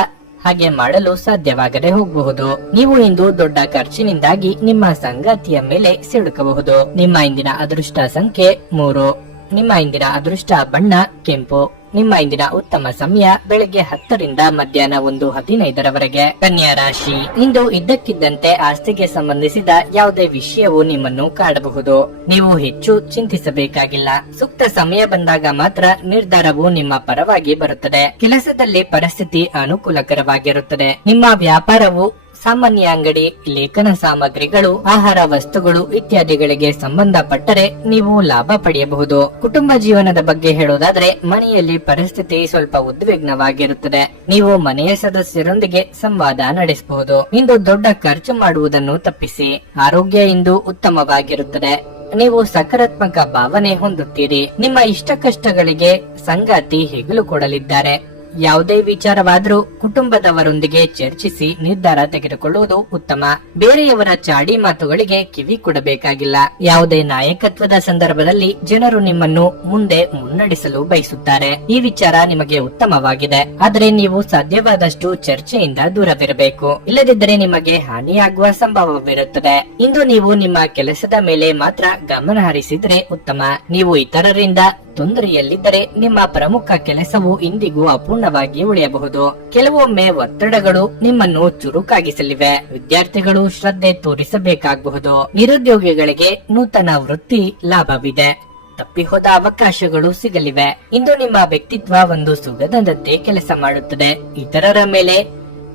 ಹಾಗೆ ಮಾಡಲು ಸಾಧ್ಯವಾಗದೆ ಹೋಗಬಹುದು. ನೀವು ಇಂದು ದೊಡ್ಡ ಖರ್ಚಿನಿಂದಾಗಿ ನಿಮ್ಮ ಸಂಗಾತಿಯ ಮೇಲೆ ಸಿಡುಕಬಹುದು. ನಿಮ್ಮ ಇಂದಿನ ಅದೃಷ್ಟ ಸಂಖ್ಯೆ 3. ನಿಮ್ಮ ಇಂದಿನ ಅದೃಷ್ಟ ಬಣ್ಣ ಕೆಂಪು. ನಿಮ್ಮ ಇಂದಿನ ಉತ್ತಮ ಸಮಯ ಬೆಳಗ್ಗೆ 10ರಿಂದ ಮಧ್ಯಾಹ್ನ 1:15ರವರೆಗೆ. ಕನ್ಯಾ ರಾಶಿ, ಇಂದು ಇದ್ದಕ್ಕಿದ್ದಂತೆ ಆಸ್ತಿಗೆ ಸಂಬಂಧಿಸಿದ ಯಾವುದೇ ವಿಷಯವು ನಿಮ್ಮನ್ನು ಕಾಡಬಹುದು. ನೀವು ಹೆಚ್ಚು ಚಿಂತಿಸಬೇಕಾಗಿಲ್ಲ. ಸೂಕ್ತ ಸಮಯ ಬಂದಾಗ ಮಾತ್ರ ನಿರ್ಧಾರವು ನಿಮ್ಮ ಪರವಾಗಿ ಬರುತ್ತದೆ. ಕೆಲಸದಲ್ಲಿ ಪರಿಸ್ಥಿತಿ ಅನುಕೂಲಕರವಾಗಿರುತ್ತದೆ. ನಿಮ್ಮ ವ್ಯಾಪಾರವು ಸಾಮಾನ್ಯ ಅಂಗಡಿ, ಲೇಖನ ಸಾಮಗ್ರಿಗಳು, ಆಹಾರ ವಸ್ತುಗಳು ಇತ್ಯಾದಿಗಳಿಗೆ ಸಂಬಂಧಪಟ್ಟರೆ ನೀವು ಲಾಭ ಪಡೆಯಬಹುದು. ಕುಟುಂಬ ಜೀವನದ ಬಗ್ಗೆ ಹೇಳೋದಾದ್ರೆ ಮನೆಯಲ್ಲಿ ಪರಿಸ್ಥಿತಿ ಸ್ವಲ್ಪ ಉದ್ವಿಗ್ನವಾಗಿರುತ್ತದೆ. ನೀವು ಮನೆಯ ಸದಸ್ಯರೊಂದಿಗೆ ಸಂವಾದ ನಡೆಸಬಹುದು. ಇಂದು ದೊಡ್ಡ ಖರ್ಚು ಮಾಡುವುದನ್ನು ತಪ್ಪಿಸಿ. ಆರೋಗ್ಯ ಇಂದು ಉತ್ತಮವಾಗಿರುತ್ತದೆ. ನೀವು ಸಕಾರಾತ್ಮಕ ಭಾವನೆ ಹೊಂದುತ್ತೀರಿ. ನಿಮ್ಮ ಇಷ್ಟ ಕಷ್ಟಗಳಿಗೆ ಸಂಗಾತಿ ಹೆಗಲು ಕೊಡಲಿದ್ದಾರೆ. ಯಾವುದೇ ವಿಚಾರವಾದರೂ ಕುಟುಂಬದವರೊಂದಿಗೆ ಚರ್ಚಿಸಿ ನಿರ್ಧಾರ ತೆಗೆದುಕೊಳ್ಳುವುದು ಉತ್ತಮ. ಬೇರೆಯವರ ಚಾಡಿ ಮಾತುಗಳಿಗೆ ಕಿವಿ ಕೊಡಬೇಕಾಗಿಲ್ಲ. ಯಾವುದೇ ನಾಯಕತ್ವದ ಸಂದರ್ಭದಲ್ಲಿ ಜನರು ನಿಮ್ಮನ್ನು ಮುಂದೆ ಮುನ್ನಡೆಸಲು ಬಯಸುತ್ತಾರೆ. ಈ ವಿಚಾರ ನಿಮಗೆ ಉತ್ತಮವಾಗಿದೆ, ಆದರೆ ನೀವು ಸಾಧ್ಯವಾದಷ್ಟು ಚರ್ಚೆಯಿಂದ ದೂರವಿರಬೇಕು. ಇಲ್ಲದಿದ್ದರೆ ನಿಮಗೆ ಹಾನಿಯಾಗುವ ಸಂಭವವಿರುತ್ತದೆ. ಇಂದು ನೀವು ನಿಮ್ಮ ಕೆಲಸದ ಮೇಲೆ ಮಾತ್ರ ಗಮನ ಹರಿಸಿದ್ರೆ ಉತ್ತಮ. ನೀವು ಇತರರಿಂದ ತೊಂದರೆಯಲ್ಲಿದ್ದರೆ ನಿಮ್ಮ ಪ್ರಮುಖ ಕೆಲಸವು ಇಂದಿಗೂ ಅಪೂರ್ಣವಾಗಿ ಉಳಿಯಬಹುದು. ಕೆಲವೊಮ್ಮೆ ಒತ್ತಡಗಳು ನಿಮ್ಮನ್ನು ಚುರುಕಾಗಿಸಲಿವೆ. ವಿದ್ಯಾರ್ಥಿಗಳು ಶ್ರದ್ಧೆ ತೋರಿಸಬೇಕಾಗಬಹುದು. ನಿರುದ್ಯೋಗಿಗಳಿಗೆ ನೂತನ ವೃತ್ತಿ ಲಾಭವಿದೆ. ತಪ್ಪಿಹೋದ ಅವಕಾಶಗಳು ಸಿಗಲಿವೆ. ಇಂದು ನಿಮ್ಮ ವ್ಯಕ್ತಿತ್ವ ಒಂದು ಸುಗಂಧದಂತೆ ಕೆಲಸ ಮಾಡುತ್ತದೆ. ಇತರರ ಮೇಲೆ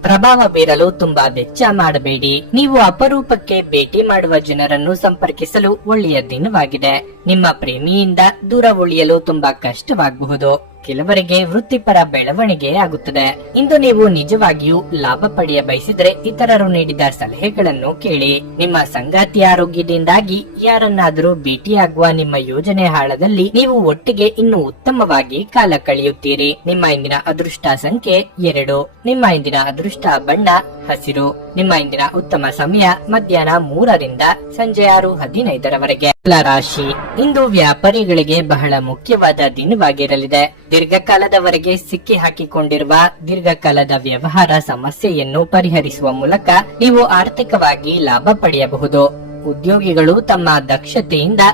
ಪ್ರಭಾವ ಬೀರಲು ತುಂಬಾ ವೆಚ್ಚ ಮಾಡಬೇಡಿ. ನೀವು ಅಪರೂಪಕ್ಕೆ ಭೇಟಿ ಮಾಡುವ ಜನರನ್ನು ಸಂಪರ್ಕಿಸಲು ಒಳ್ಳೆಯ ದಿನವಾಗಿದೆ. ನಿಮ್ಮ ಪ್ರೇಮಿಯಿಂದ ದೂರ ಉಳಿಯಲು ತುಂಬಾ ಕಷ್ಟವಾಗಬಹುದು. ಕೆಲವರಿಗೆ ವೃತ್ತಿಪರ ಬೆಳವಣಿಗೆ ಆಗುತ್ತದೆ. ಇಂದು ನೀವು ನಿಜವಾಗಿಯೂ ಲಾಭ ಪಡೆಯ ಬಯಸಿದ್ರೆ ಇತರರು ನೀಡಿದ ಸಲಹೆಗಳನ್ನು ಕೇಳಿ. ನಿಮ್ಮ ಸಂಗಾತಿ ಆರೋಗ್ಯದಿಂದಾಗಿ ಯಾರನ್ನಾದರೂ ಭೇಟಿಯಾಗುವ ನಿಮ್ಮ ಯೋಜನೆ ಹಾಳದಲ್ಲಿ ನೀವು ಒಟ್ಟಿಗೆ ಇನ್ನೂ ಉತ್ತಮವಾಗಿ ಕಾಲ ಕಳೆಯುತ್ತೀರಿ. ನಿಮ್ಮ ಇಂದಿನ ಅದೃಷ್ಟ ಸಂಖ್ಯೆ 2. ನಿಮ್ಮ ಇಂದಿನ ಅದೃಷ್ಟ ಬಣ್ಣ ಹಸಿರು. ನಿಮ್ಮ ಇಂದಿನ ಉತ್ತಮ ಸಮಯ ಮಧ್ಯಾಹ್ನ 3ರಿಂದ ಸಂಜೆ 6:15ರವರೆಗೆ. ರಾಶಿ, ಇಂದು ವ್ಯಾಪಾರಿಗಳಿಗೆ ಬಹಳ ಮುಖ್ಯವಾದ ದಿನವಾಗಿರಲಿದೆ. ದೀರ್ಘಕಾಲದವರೆಗೆ ಸಿಕ್ಕಿ ಹಾಕಿಕೊಂಡಿರುವ ದೀರ್ಘಕಾಲದ ವ್ಯವಹಾರ ಸಮಸ್ಯೆಯನ್ನು ಪರಿಹರಿಸುವ ಮೂಲಕ ನೀವು ಆರ್ಥಿಕವಾಗಿ ಲಾಭ ಪಡೆಯಬಹುದು. ಉದ್ಯೋಗಿಗಳು ತಮ್ಮ ದಕ್ಷತೆಯಿಂದ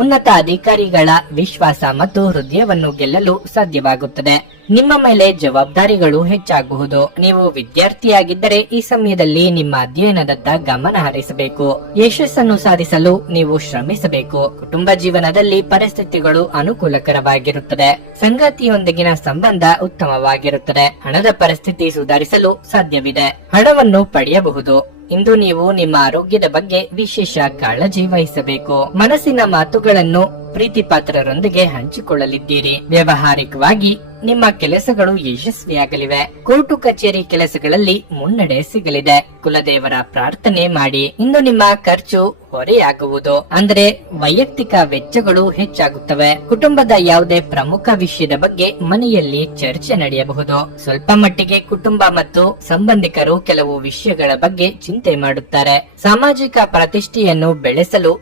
ಉನ್ನತ ಅಧಿಕಾರಿಗಳ ವಿಶ್ವಾಸ ಮತ್ತು ಹೃದಯವನ್ನು ಗೆಲ್ಲಲು ಸಾಧ್ಯವಾಗುತ್ತದೆ. ನಿಮ್ಮ ಮೇಲೆ ಜವಾಬ್ದಾರಿಗಳು ಹೆಚ್ಚಾಗಬಹುದು. ನೀವು ವಿದ್ಯಾರ್ಥಿಯಾಗಿದ್ದರೆ ಈ ಸಮಯದಲ್ಲಿ ನಿಮ್ಮ ಅಧ್ಯಯನದತ್ತ ಗಮನ ಹರಿಸಬೇಕು. ಯಶಸ್ಸನ್ನು ಸಾಧಿಸಲು ನೀವು ಶ್ರಮಿಸಬೇಕು. ಕುಟುಂಬ ಜೀವನದಲ್ಲಿ ಪರಿಸ್ಥಿತಿಗಳು ಅನುಕೂಲಕರವಾಗಿರುತ್ತದೆ. ಸಂಗಾತಿಯೊಂದಿಗಿನ ಸಂಬಂಧ ಉತ್ತಮವಾಗಿರುತ್ತದೆ. ಹಣದ ಪರಿಸ್ಥಿತಿ ಸುಧಾರಿಸಲು ಸಾಧ್ಯವಿದೆ. ಹಣವನ್ನು ಪಡೆಯಬಹುದು. ಇಂದು ನೀವು ನಿಮ್ಮ ಆರೋಗ್ಯದ ಬಗ್ಗೆ ವಿಶೇಷ ಕಾಳಜಿ ವಹಿಸಬೇಕು. ಮನಸ್ಸಿನ ಮಾತುಗಳನ್ನು ಪ್ರೀತಿ ಪಾತ್ರರೊಂದಿಗೆ ಹಂಚಿಕೊಳ್ಳಲಿದ್ದೀರಿ. ವ್ಯಾವಹಾರಿಕವಾಗಿ ನಿಮ್ಮ ಕೆಲಸಗಳು ಯಶಸ್ವಿಯಾಗಲಿವೆ. ಕೋರ್ಟು ಕಚೇರಿ ಕೆಲಸಗಳಲ್ಲಿ ಮುನ್ನಡೆ ಸಿಗಲಿದೆ. ಕುಲದೇವರ ಪ್ರಾರ್ಥನೆ ಮಾಡಿ. ಇಂದು ನಿಮ್ಮ ಖರ್ಚು ಹೊರೆಯಾಗುವುದು, ಅಂದ್ರೆ ವೈಯಕ್ತಿಕ ವೆಚ್ಚಗಳು ಹೆಚ್ಚಾಗುತ್ತವೆ. ಕುಟುಂಬದ ಯಾವುದೇ ಪ್ರಮುಖ ವಿಷಯದ ಬಗ್ಗೆ ಮನೆಯಲ್ಲಿ ಚರ್ಚೆ ನಡೆಯಬಹುದು. ಸ್ವಲ್ಪ ಮಟ್ಟಿಗೆ ಕುಟುಂಬ ಮತ್ತು ಸಂಬಂಧಿಕರು ಕೆಲವು ವಿಷಯಗಳ ಬಗ್ಗೆ ಚಿಂತೆ ಮಾಡುತ್ತಾರೆ. ಸಾಮಾಜಿಕ ಪ್ರತಿಷ್ಠೆಯನ್ನು ಬೆಳೆಸಲು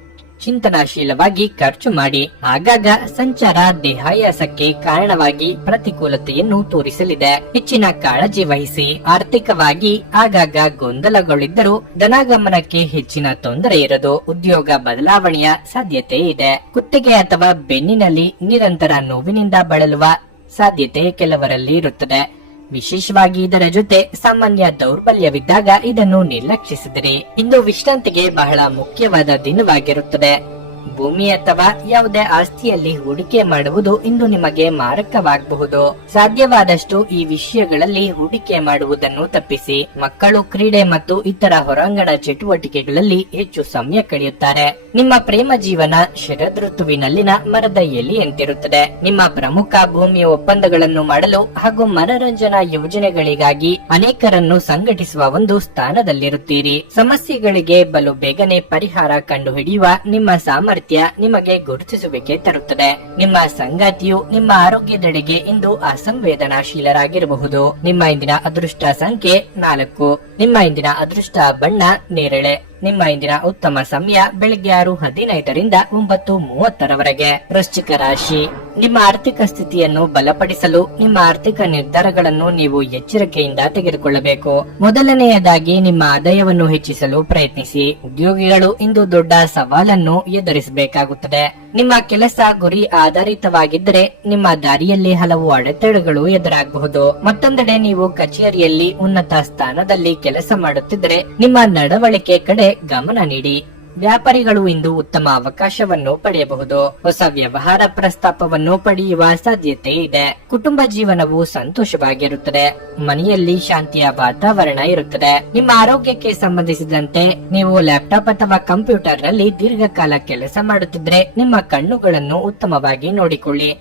ಚಿಂತನಾಶೀಲವಾಗಿ ಖರ್ಚು ಮಾಡಿ. ಆಗಾಗ ಸಂಚಾರ ದೇಹಾಯಾಸಕ್ಕೆ ಕಾರಣವಾಗಿ ಪ್ರತಿಕೂಲತೆಯನ್ನು ತೋರಿಸಲಿದೆ. ಹೆಚ್ಚಿನ ಕಾಳಜಿ ವಹಿಸಿ. ಆರ್ಥಿಕವಾಗಿ ಆಗಾಗ ಗೊಂದಲಗಳಿದ್ದರೂ ಧನಾಗಮನಕ್ಕೆ ಹೆಚ್ಚಿನ ತೊಂದರೆ ಇರದು. ಉದ್ಯೋಗ ಬದಲಾವಣೆಯ ಸಾಧ್ಯತೆ ಇದೆ. ಕುತ್ತಿಗೆ ಅಥವಾ ಬೆನ್ನಿನಲ್ಲಿ ನಿರಂತರ ನೋವಿನಿಂದ ಬಳಲುವ ಸಾಧ್ಯತೆ ಕೆಲವರಲ್ಲಿ ಇರುತ್ತದೆ. ವಿಶೇಷವಾಗಿ ಇದರ ಜೊತೆ ಸಾಮಾನ್ಯ ದೌರ್ಬಲ್ಯವಿದ್ದಾಗ ಇದನ್ನು ನಿರ್ಲಕ್ಷಿಸಿದರೆ ಇಂದು ವಿಶ್ರಾಂತಿಗೆ ಬಹಳ ಮುಖ್ಯವಾದ ದಿನವಾಗಿರುತ್ತದೆ. ಭೂಮಿ ಅಥವಾ ಯಾವುದೇ ಆಸ್ತಿಯಲ್ಲಿ ಹೂಡಿಕೆ ಮಾಡುವುದು ಇಂದು ನಿಮಗೆ ಮಾರಕವಾಗಬಹುದು. ಸಾಧ್ಯವಾದಷ್ಟು ಈ ವಿಷಯಗಳಲ್ಲಿ ಹೂಡಿಕೆ ಮಾಡುವುದನ್ನು ತಪ್ಪಿಸಿ. ಮಕ್ಕಳು ಕ್ರೀಡೆ ಮತ್ತು ಇತರ ಹೊರಾಂಗಣ ಚಟುವಟಿಕೆಗಳಲ್ಲಿ ಹೆಚ್ಚು ಸಮಯ ಕಳೆಯುತ್ತಾರೆ. ನಿಮ್ಮ ಪ್ರೇಮ ಜೀವನ ಶರದ್ ಋತುವಿನಲ್ಲಿನ ಮರದ ಎಲೆಯಂತಿರುತ್ತದೆ. ನಿಮ್ಮ ಪ್ರಮುಖ ಭೂಮಿ ಒಪ್ಪಂದಗಳನ್ನು ಮಾಡಲು ಹಾಗೂ ಮನರಂಜನಾ ಯೋಜನೆಗಳಿಗಾಗಿ ಅನೇಕರನ್ನು ಸಂಘಟಿಸುವ ಒಂದು ಸ್ಥಾನದಲ್ಲಿರುತ್ತೀರಿ. ಸಮಸ್ಯೆಗಳಿಗೆ ಬಲು ಬೇಗನೆ ಪರಿಹಾರ ಕಂಡುಹಿಡಿಯುವ ನಿಮ್ಮ ಸಾಮರ್ಥ್ಯ ನಿಮಗೆ ಗುರುತಿಸುವಿಕೆ ತರುತ್ತದೆ. ನಿಮ್ಮ ಸಂಗಾತಿಯು ನಿಮ್ಮ ಆರೋಗ್ಯದೆಡೆಗೆ ಇಂದು ಅಸಂವೇದನಾಶೀಲರಾಗಿರಬಹುದು. ನಿಮ್ಮ ಇಂದಿನ ಅದೃಷ್ಟ ಸಂಖ್ಯೆ 4. ನಿಮ್ಮ ಇಂದಿನ ಅದೃಷ್ಟ ಬಣ್ಣ ನೇರಳೆ. ನಿಮ್ಮ ಇಂದಿನ ಉತ್ತಮ ಸಮಯ ಬೆಳಿಗ್ಗೆ 6:15ರಿಂದ 9:30ರವರೆಗೆ. ವೃಶ್ಚಿಕ ರಾಶಿ. ನಿಮ್ಮ ಆರ್ಥಿಕ ಸ್ಥಿತಿಯನ್ನು ಬಲಪಡಿಸಲು ನಿಮ್ಮ ಆರ್ಥಿಕ ನಿರ್ಧಾರಗಳನ್ನು ನೀವು ಎಚ್ಚರಿಕೆಯಿಂದ ತೆಗೆದುಕೊಳ್ಳಬೇಕು. ಮೊದಲನೆಯದಾಗಿ ನಿಮ್ಮ ಆದಾಯವನ್ನು ಹೆಚ್ಚಿಸಲು ಪ್ರಯತ್ನಿಸಿ. ಉದ್ಯೋಗಿಗಳು ಇಂದು ದೊಡ್ಡ ಸವಾಲನ್ನು ಎದುರಿಸಬೇಕಾಗುತ್ತದೆ. ನಿಮ್ಮ ಕೆಲಸ ಗುರಿ ಆಧಾರಿತವಾಗಿದ್ದರೆ ನಿಮ್ಮ ದಾರಿಯಲ್ಲಿ ಹಲವು ಅಡೆತಡೆಗಳು ಎದುರಾಗಬಹುದು. ಮತ್ತೊಂದೆಡೆ ನೀವು ಕಚೇರಿಯಲ್ಲಿ ಉನ್ನತ ಸ್ಥಾನದಲ್ಲಿ ಕೆಲಸ ಮಾಡುತ್ತಿದ್ದರೆ ನಿಮ್ಮ ನಡವಳಿಕೆ ಕಡೆ ಗಮನ ನೀಡಿ. ವ್ಯಾಪಾರಿಗಳು ಇಂದು ಉತ್ತಮ ಅವಕಾಶವನ್ನು ಪಡೆಯಬಹುದು. ಹೊಸ ವ್ಯವಹಾರ ಪ್ರಸ್ತಾಪವನ್ನು ಪಡೆಯುವ ಸಾಧ್ಯತೆ ಇದೆ. ಕುಟುಂಬ ಜೀವನವು ಸಂತೋಷವಾಗಿರುತ್ತದೆ. ಮನೆಯಲ್ಲಿ ಶಾಂತಿಯ ವಾತಾವರಣ ಇರುತ್ತದೆ. ನಿಮ್ಮ ಆರೋಗ್ಯಕ್ಕೆ ಸಂಬಂಧಿಸಿದಂತೆ ನೀವು ಲ್ಯಾಪ್ಟಾಪ್ ಅಥವಾ ಕಂಪ್ಯೂಟರ್ ನಲ್ಲಿ ದೀರ್ಘಕಾಲ ಕೆಲಸ ಮಾಡುತ್ತಿದ್ರೆ ನಿಮ್ಮ ಕಣ್ಣುಗಳನ್ನು ಉತ್ತಮವಾಗಿ ನೋಡಿಕೊಳ್ಳಿ.